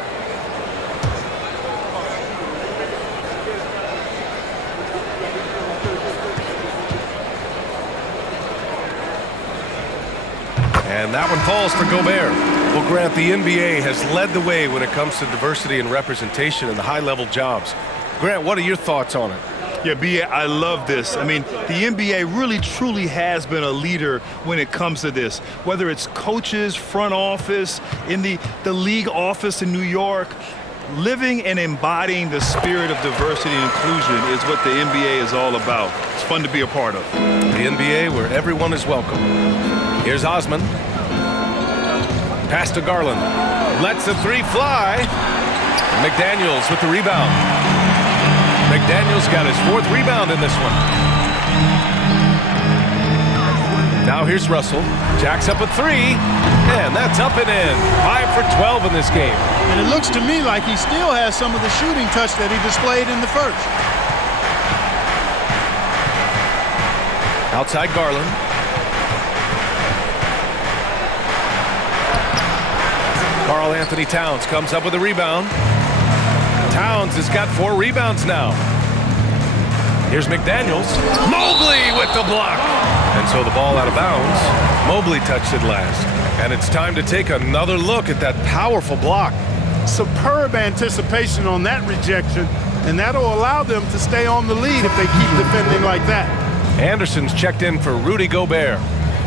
And that one falls for Gobert. Well, Grant, the NBA has led the way when it comes to diversity and representation in the high-level jobs. Grant, what are your thoughts on it? Yeah, B.A., I love this. I mean, the NBA really, truly has been a leader when it comes to this. Whether it's coaches, front office, in the league office in New York, living and embodying the spirit of diversity and inclusion is what the NBA is all about. It's fun to be a part of. The NBA where everyone is welcome. Here's Osman. Pass to Garland. Lets the 3 fly. McDaniels with the rebound. McDaniels got his 4th rebound in this one. Now here's Russell. Jacks up a 3. And that's up and in. 5 for 12 in this game. And it looks to me like he still has some of the shooting touch that he displayed in the first. Outside Garland. Karl Anthony Towns comes up with a rebound. Towns has got 4 rebounds now. Here's McDaniels. Mobley with the block. And so the ball out of bounds. Mobley touched it last. And it's time to take another look at that powerful block. Superb anticipation on that rejection, and that'll allow them to stay on the lead if they keep defending like that. Anderson's checked in for Rudy Gobert.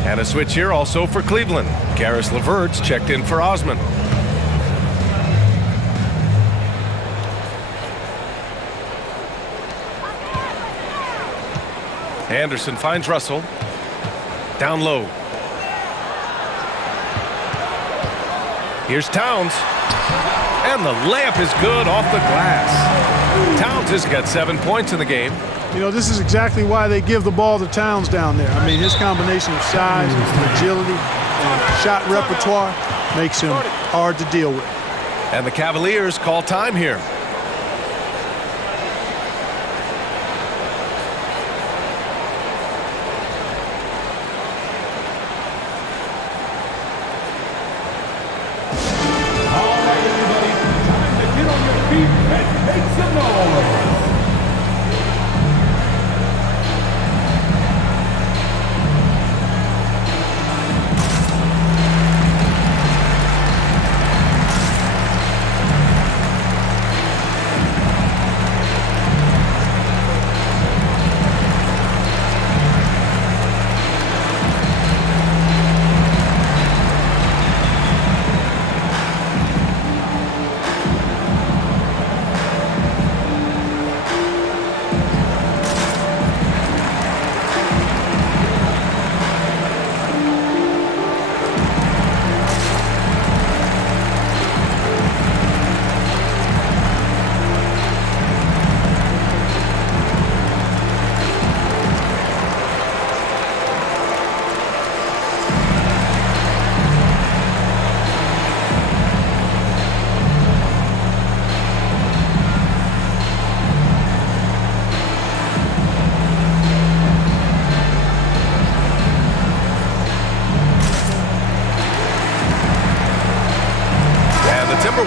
And a switch here also for Cleveland. Karis LeVert's checked in for Osman. Anderson finds Russell. Down low. Here's Towns. And the layup is good off the glass. Towns has got 7 points in the game. You know, this is exactly why they give the ball to Towns down there. I mean, his combination of size, agility, and shot repertoire makes him hard to deal with. And the Cavaliers call time here.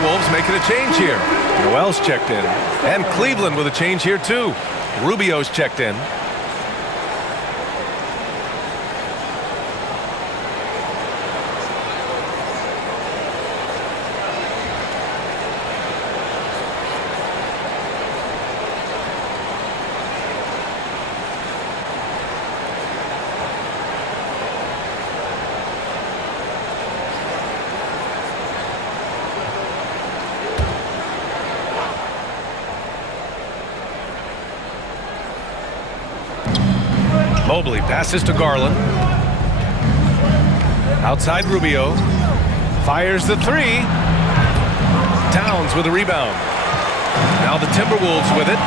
Timberwolves making a change here. Noel's checked in. And Cleveland with a change here, too. Rubio's checked in. Mobley passes to Garland. Outside Rubio. Fires the three. Towns with a rebound. Now the Timberwolves with it.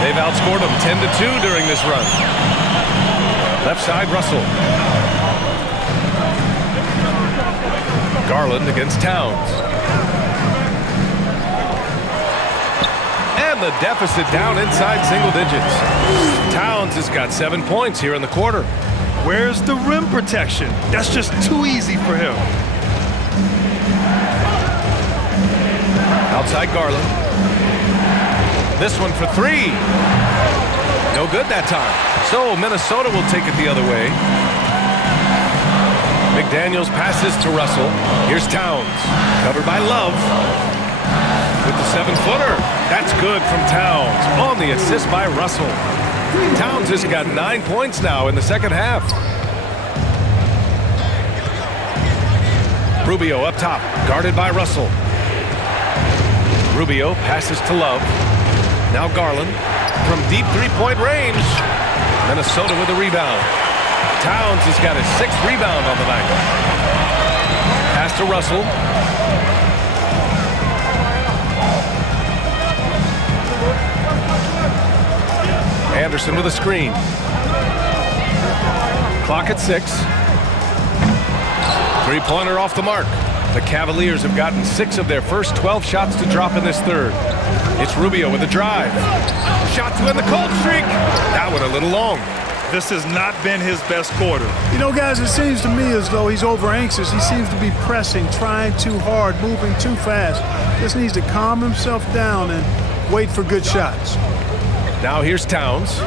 They've outscored them 10-2 during this run. Left side Russell. Garland against Towns. And the deficit down inside single digits. Towns has got 7 points here in the quarter. Where's the rim protection? That's just too easy for him. Outside Garland. This one for three. No good that time. So Minnesota will take it the other way. McDaniels passes to Russell. Here's Towns. Covered by Love. With the 7-footer. That's good from Towns. On the assist by Russell. Towns has got 9 points now in the second half. Rubio up top. Guarded by Russell. Rubio passes to Love. Now Garland from deep three-point range. Minnesota with a rebound. Towns has got his 6th rebound on the night. Pass to Russell. Anderson with a screen. Clock at 6. Three-pointer off the mark. The Cavaliers have gotten 6 of their first 12 shots to drop in this third. It's Rubio with a drive. Shot to end the cold streak. That one a little long. This has not been his best quarter. You know, guys, it seems to me as though he's over anxious. He seems to be pressing, trying too hard, moving too fast. Just needs to calm himself down and wait for good shots. Now here's Towns.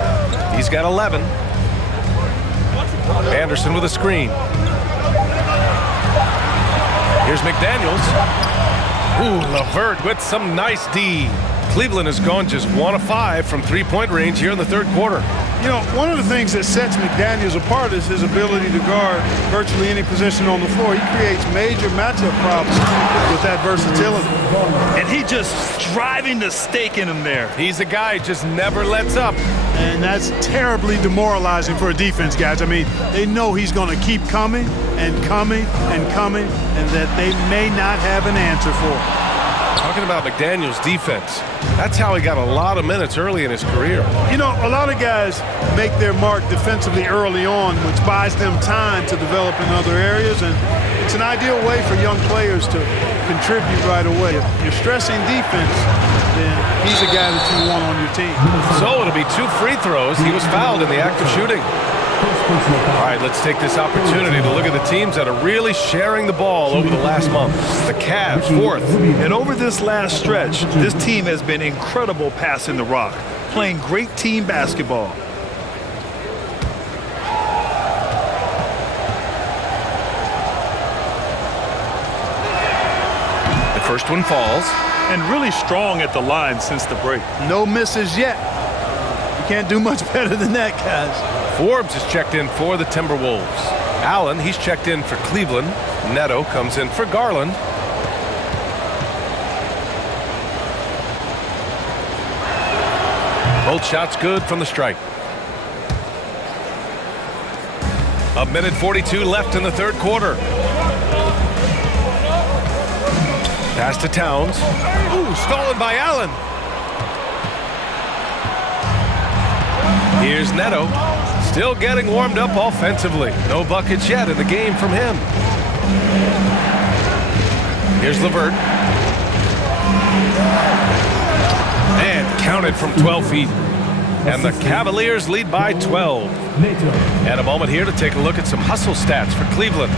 He's got 11. Anderson with a screen. Here's McDaniels. Ooh, LeVert with some nice D. Cleveland has gone just 1 of 5 from three-point range here in the third quarter. You know, one of the things that sets McDaniels apart is his ability to guard virtually any position on the floor. He creates major matchup problems with that versatility. And he just driving the stake in him there. He's a guy who just never lets up. And that's terribly demoralizing for a defense, guys. I mean, they know he's going to keep coming and coming and coming, and that they may not have an answer for it. Talking about McDaniels' defense, that's how he got a lot of minutes early in his career. You know, a lot of guys make their mark defensively early on, which buys them time to develop in other areas, and it's an ideal way for young players to contribute right away. If you're stressing defense, then he's a guy that you want on your team. So it'll be 2 free throws. He was fouled in the act of shooting. All right, let's take this opportunity to look at the teams that are really sharing the ball over the last month. The Cavs, 4th. And over this last stretch, this team has been incredible passing the rock, playing great team basketball. The first one falls. And really strong at the line since the break. No misses yet. You can't do much better than that, guys. Forbes is checked in for the Timberwolves. Allen, he's checked in for Cleveland. Neto comes in for Garland. Both shots good from the stripe. 1:42 left in the third quarter. Pass to Towns. Ooh, stolen by Allen. Here's Neto. Still getting warmed up offensively. No buckets yet in the game from him. Here's LeVert. And counted from 12 feet. And the Cavaliers lead by 12. And a moment here to take a look at some hustle stats for Cleveland.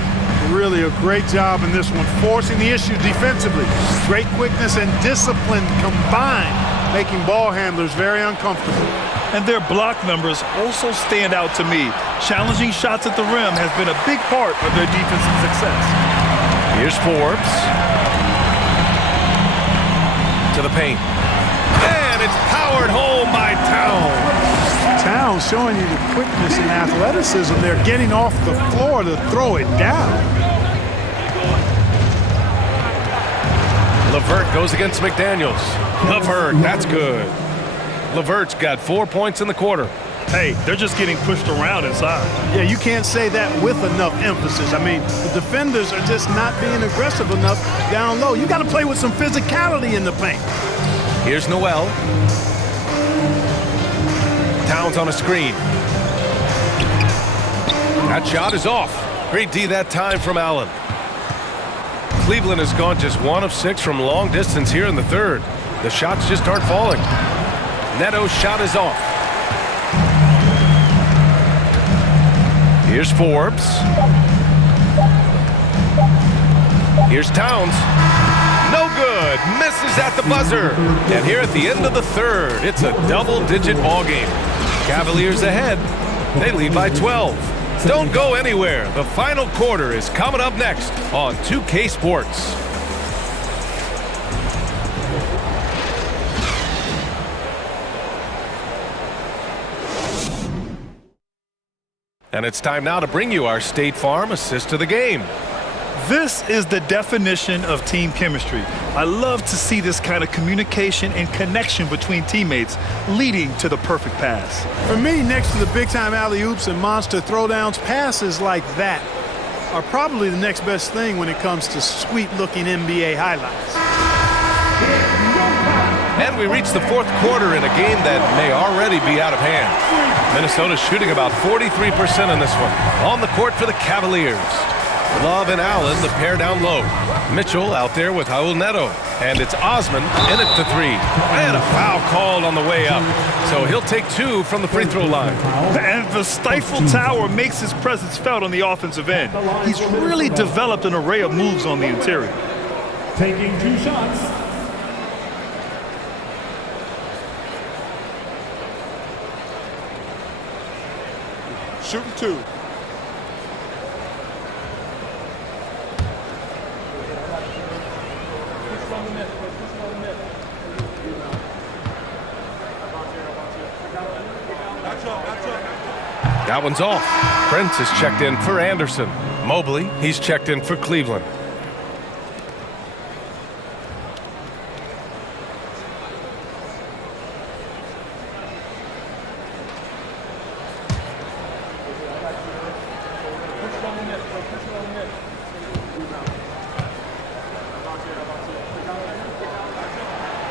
Really a great job in this one, forcing the issues defensively. Great quickness and discipline combined, making ball handlers very uncomfortable. And their block numbers also stand out to me. Challenging shots at the rim has been a big part of their defensive success. Here's Forbes. To the paint. And it's powered home by Towns. Towns showing you the quickness and athleticism. They're getting off the floor to throw it down. LeVert goes against McDaniels. LeVert, that's good. LeVert's got 4 points in the quarter. Hey, they're just getting pushed around inside. Yeah, you can't say that with enough emphasis. I mean, the defenders are just not being aggressive enough down low. You got to play with some physicality in the paint. Here's Noel. Towns on a screen. That shot is off. Great D that time from Allen. Cleveland has gone just 1 of 6 from long distance here in the third. The shots just aren't falling. Neto's shot is off. Here's Forbes. Here's Towns. No good. Misses at the buzzer. And here at the end of the third, it's a double-digit ball game. Cavaliers ahead. They lead by 12. Don't go anywhere. The final quarter is coming up next on 2K Sports. And it's time now to bring you our State Farm assist of the game. This is the definition of team chemistry. I love to see this kind of communication and connection between teammates leading to the perfect pass. For me, next to the big-time alley-oops and monster throwdowns, passes like that are probably the next best thing when it comes to sweet-looking NBA highlights. And we reach the fourth quarter in a game that may already be out of hand. Minnesota's shooting about 43% in this one. On the court for the Cavaliers. Love and Allen, the pair down low. Mitchell out there with Raul Neto. And it's Osman in at the 3. And a foul called on the way up. So he'll take 2 from the free throw line. And the Stifle Tower makes his presence felt on the offensive end. He's really developed an array of moves on the interior. Taking 2 shots. Shooting 2. That one's off. Prince is checked in for Anderson. Mobley, he's checked in for Cleveland.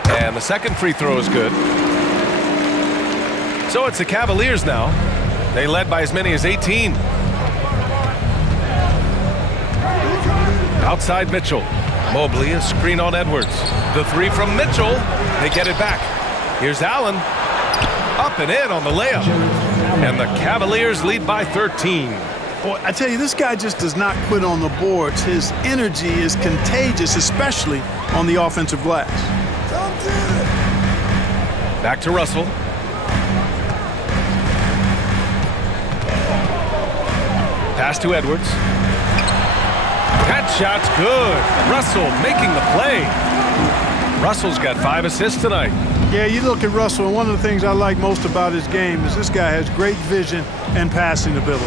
And the second free throw is good. So it's the Cavaliers now. They led by as many as 18. Outside Mitchell. Mobley, a screen on Edwards. The 3 from Mitchell. They get it back. Here's Allen. Up and in on the layup. And the Cavaliers lead by 13. Boy, I tell you, this guy just does not quit on the boards. His energy is contagious, especially on the offensive glass. Back to Russell. Pass to Edwards. That shot's good. Russell making the play. Russell's got 5 assists tonight. Yeah, you look at Russell, and one of the things I like most about his game is this guy has great vision and passing ability.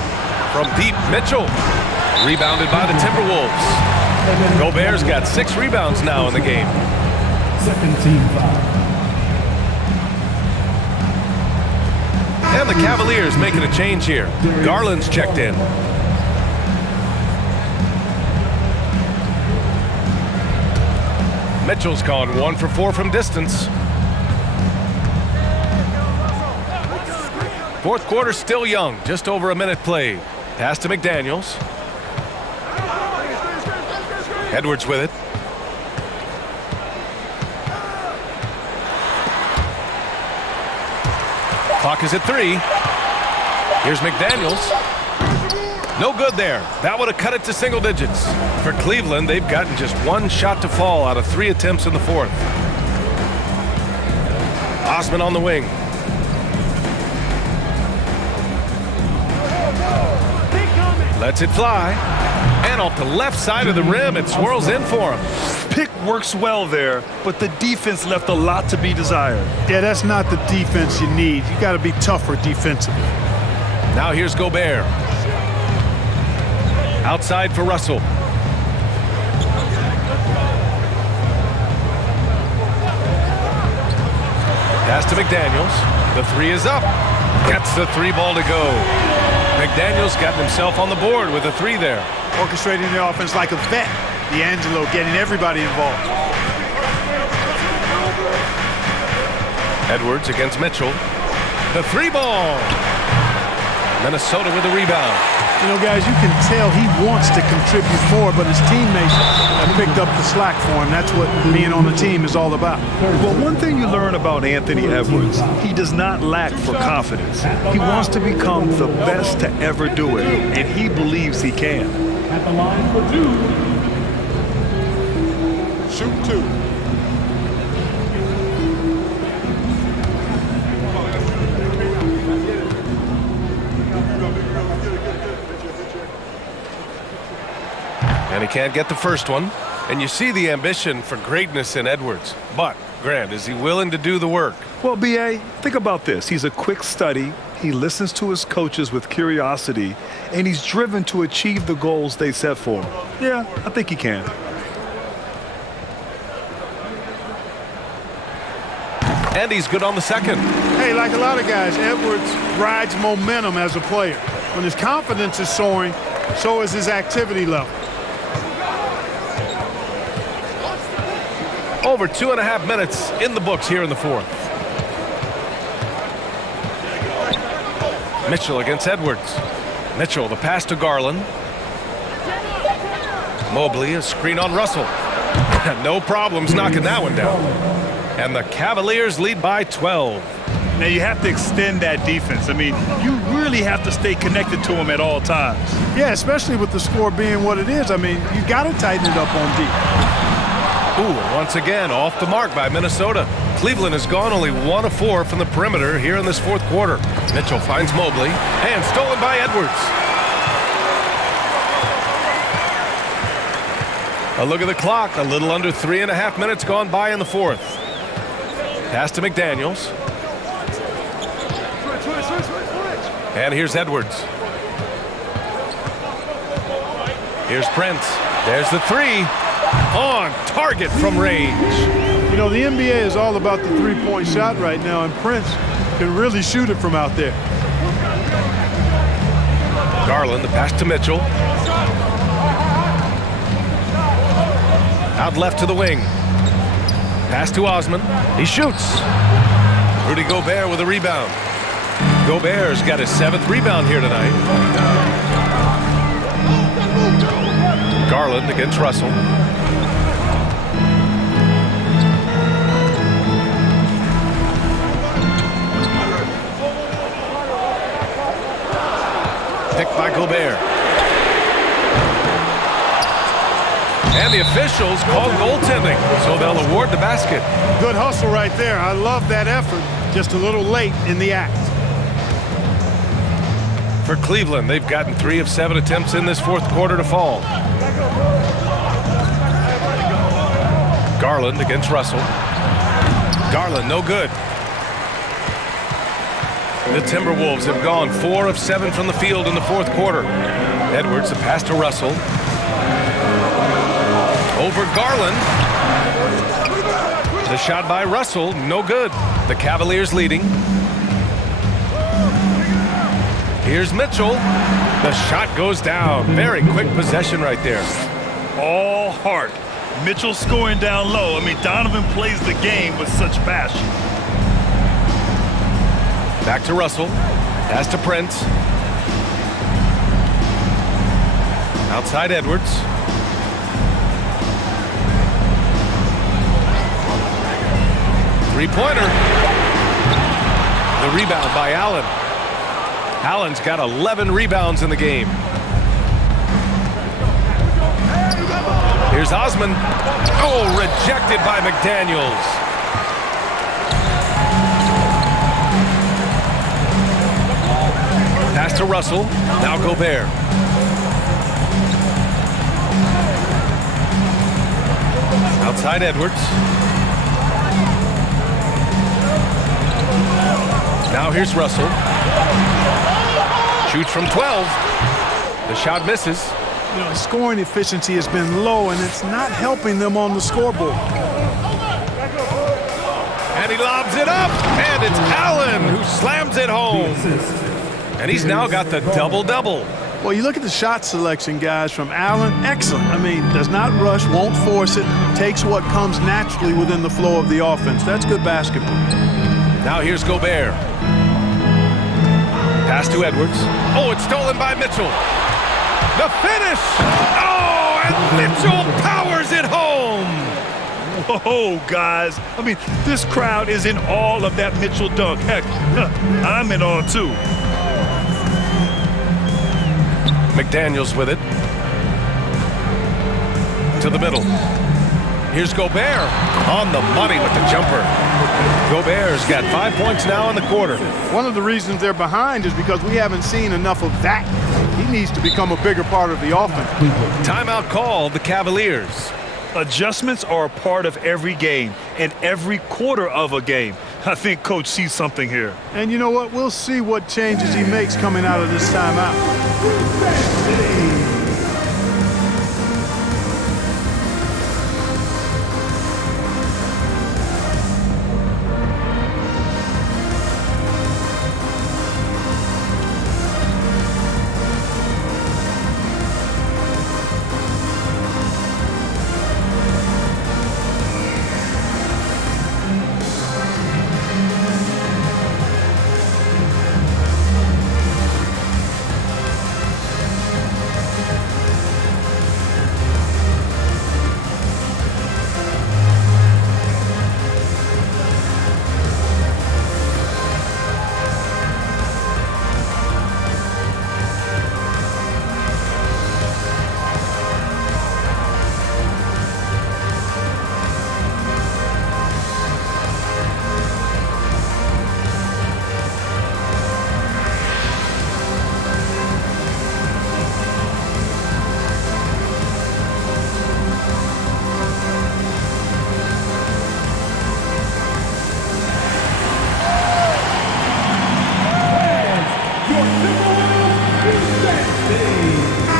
From deep, Mitchell. Rebounded by the Timberwolves. Gobert's got 6 rebounds now in the game. Second team foul. And the Cavaliers making a change here. Garland's checked in. Mitchell's gone 1 for 4 from distance. Fourth quarter still young, just over a minute played. Pass to McDaniels. Edwards with it. Clock is at 3. Here's McDaniels. No good there. That would have cut it to single digits. For Cleveland, they've gotten just one shot to fall out of 3 attempts in the fourth. Osman on the wing. Lets it fly. And off the left side of the rim, it swirls in for him. Pick works well there, but the defense left a lot to be desired. Yeah, that's not the defense you need. You got to be tougher defensively. Now here's Gobert. Outside for Russell. Pass to McDaniels. The three is up. Gets the 3 ball to go. McDaniels got himself on the board with a 3 there. Orchestrating the offense like a vet. D'Angelo getting everybody involved. Edwards against Mitchell. The 3 ball. Minnesota with the rebound. You know, guys, you can tell he wants to contribute more, but his teammates have picked up the slack for him. That's what being on the team is all about. Well, one thing you learn about Anthony Edwards, he does not lack for confidence. He wants to become the best to ever do it, and he believes he can. At the line for 2. Shoot 2. And he can't get the first one. And you see the ambition for greatness in Edwards. But, Grant, is he willing to do the work? Well, B.A., think about this. He's a quick study. He listens to his coaches with curiosity, and he's driven to achieve the goals they set for him. Yeah, I think he can. And he's good on the second. Hey, like a lot of guys, Edwards rides momentum as a player. When his confidence is soaring, so is his activity level. Over 2.5 minutes in the books here in the fourth. Mitchell against Edwards. Mitchell, the pass to Garland. Mobley, a screen on Russell. No problems knocking that one down. And the Cavaliers lead by 12. Now, you have to extend that defense. I mean, you really have to stay connected to him at all times. Yeah, especially with the score being what it is. I mean, you got to tighten it up on D. Ooh, once again, off the mark by Minnesota. Cleveland has gone only 1 of 4 from the perimeter here in this fourth quarter. Mitchell finds Mobley, and stolen by Edwards. A look at the clock, a little under 3.5 minutes gone by in the fourth. Pass to McDaniels. And here's Edwards. Here's Prince. There's the 3. On target from range. You know, the NBA is all about the three-point shot right now, and Prince can really shoot it from out there. Garland, the pass to Mitchell. Out left to the wing. Pass to Osman. He shoots. Rudy Gobert with a rebound. Gobert's got his 7th rebound here tonight. Garland against Russell. Picked by Gobert. And the officials called goaltending, so they'll award the basket. Good hustle right there. I love that effort. Just a little late in the act. For Cleveland, they've gotten 3 of 7 attempts in this fourth quarter to fall. Garland against Russell. Garland, no good. The Timberwolves have gone 4 of 7 from the field in the fourth quarter. Edwards, the pass to Russell. Over Garland. The shot by Russell, no good. The Cavaliers leading. Here's Mitchell. The shot goes down. Very quick possession right there. All heart. Mitchell scoring down low. I mean, Donovan plays the game with such passion. Back to Russell. Pass to Prince. Outside Edwards. Three-pointer. The rebound by Allen. Allen's got 11 rebounds in the game. Here's Osman. Oh, rejected by McDaniels. Pass to Russell. Now Gobert. Outside Edwards. Now here's Russell. Shoots from 12. The shot misses. You know, scoring efficiency has been low, and it's not helping them on the scoreboard. And he lobs it up. And it's Allen who slams it home. And he's now got the double-double. Well, you look at the shot selection, guys, from Allen. Excellent. I mean, does not rush, won't force it, takes what comes naturally within the flow of the offense. That's good basketball. Now here's Gobert. Pass to Edwards. Oh, it's stolen by Mitchell. The finish! Oh, and Mitchell powers it home! Whoa, guys. I mean, this crowd is in awe of that Mitchell dunk. Heck, I'm in awe, too. McDaniels with it. To the middle. Here's Gobert. On the money with the jumper. Gobert's got 5 points now in the quarter. One of the reasons they're behind is because we haven't seen enough of that. He needs to become a bigger part of the offense. Timeout called the Cavaliers. Adjustments are a part of every game and every quarter of a game. I think Coach sees something here. And you know what? We'll see what changes he makes coming out of this timeout.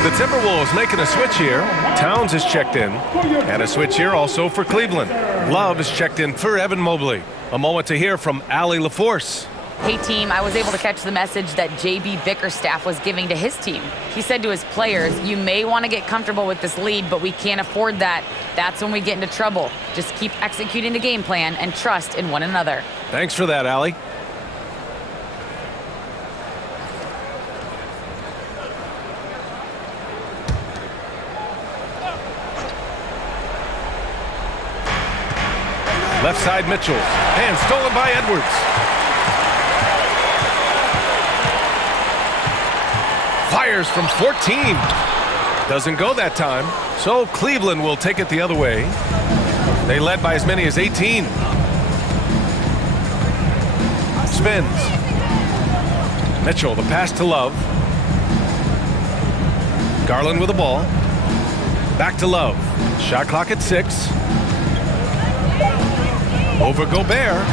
The Timberwolves making a switch here. Towns is checked in. And a switch here also for Cleveland. Love is checked in for Evan Mobley. A moment to hear from Allie LaForce. Hey, team, I was able to catch the message that J.B. Bickerstaff was giving to his team. He said to his players, you may want to get comfortable with this lead, but we can't afford that. That's when we get into trouble. Just keep executing the game plan and trust in one another. Thanks for that, Allie. Left side Mitchell. And stolen by Edwards. Fires from 14. Doesn't go that time. So Cleveland will take it the other way. They led by as many as 18. Spins. Mitchell, the pass to Love. Garland with the ball. Back to Love. Shot clock at 6. Over Gobert.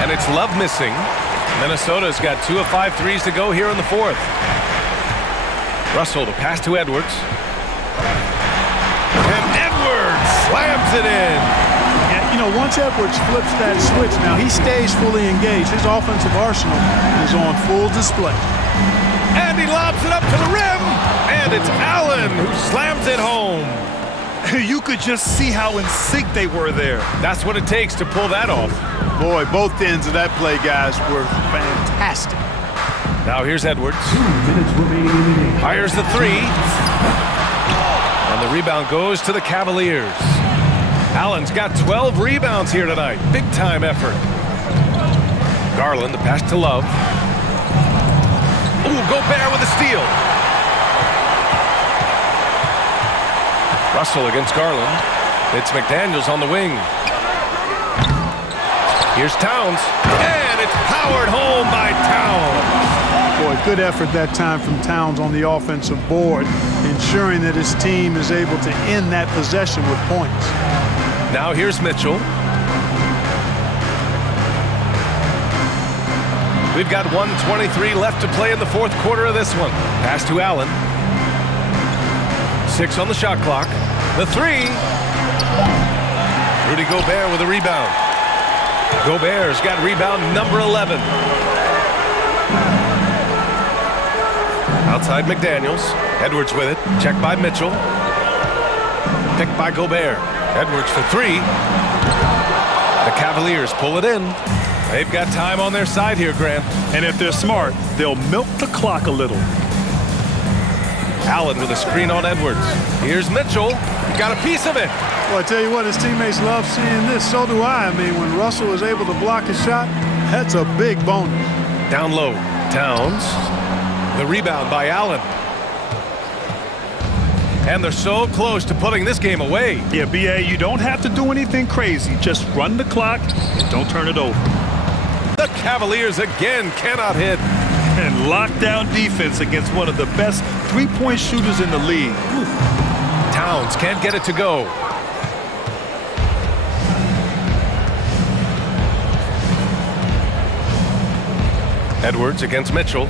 And it's Love missing. Minnesota's got 2 of 5 threes to go here in the fourth. Russell, the pass to Edwards. And Edwards slams it in. Yeah, you know, once Edwards flips that switch, now he stays fully engaged. His offensive arsenal is on full display. And he lobs it up to the rim. And it's Allen who slams it home. You could just see how in sync they were there. That's what it takes to pull that off. Boy, both ends of that play, guys, were fantastic. Now here's Edwards. Fires the three. And the rebound goes to the Cavaliers. Allen's got 12 rebounds here tonight. Big time effort. Garland, the pass to Love. Ooh, Gobert with a steal. Russell against Garland. It's McDaniels on the wing. Here's Towns, and it's powered home by Towns. Boy, good effort that time from Towns on the offensive board, ensuring that his team is able to end that possession with points. Now here's Mitchell. We've got 1:23 left to play in the fourth quarter of this one. Pass to Allen. 6 on the shot clock. The three. Rudy Gobert with a rebound. Gobert's got rebound number 11. Outside McDaniels. Edwards with it. Checked by Mitchell. Picked by Gobert. Edwards for three. The Cavaliers pull it in. They've got time on their side here, Grant. And if they're smart, they'll milk the clock a little. Allen with a screen on Edwards. Here's Mitchell. He got a piece of it. Well, I tell you what, his teammates love seeing this. So do I. I mean, when Russell was able to block a shot, that's a big bonus. Down low, Towns. The rebound by Allen. And they're so close to putting this game away. Yeah, B.A., you don't have to do anything crazy. Just run the clock and don't turn it over. The Cavaliers again cannot hit. And lockdown defense against one of the best three-point shooters in the league. Towns can't get it to go. Edwards against Mitchell.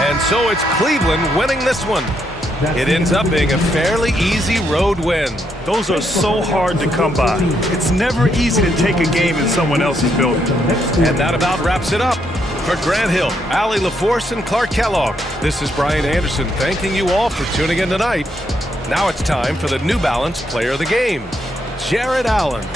And so it's Cleveland winning this one. It ends up being a fairly easy road win. Those are so hard to come by. It's never easy to take a game in someone else's building. And that about wraps it up. For Grant Hill, Allie LaForce, and Clark Kellogg, this is Brian Anderson thanking you all for tuning in tonight. Now it's time for the New Balance Player of the Game, Jared Allen.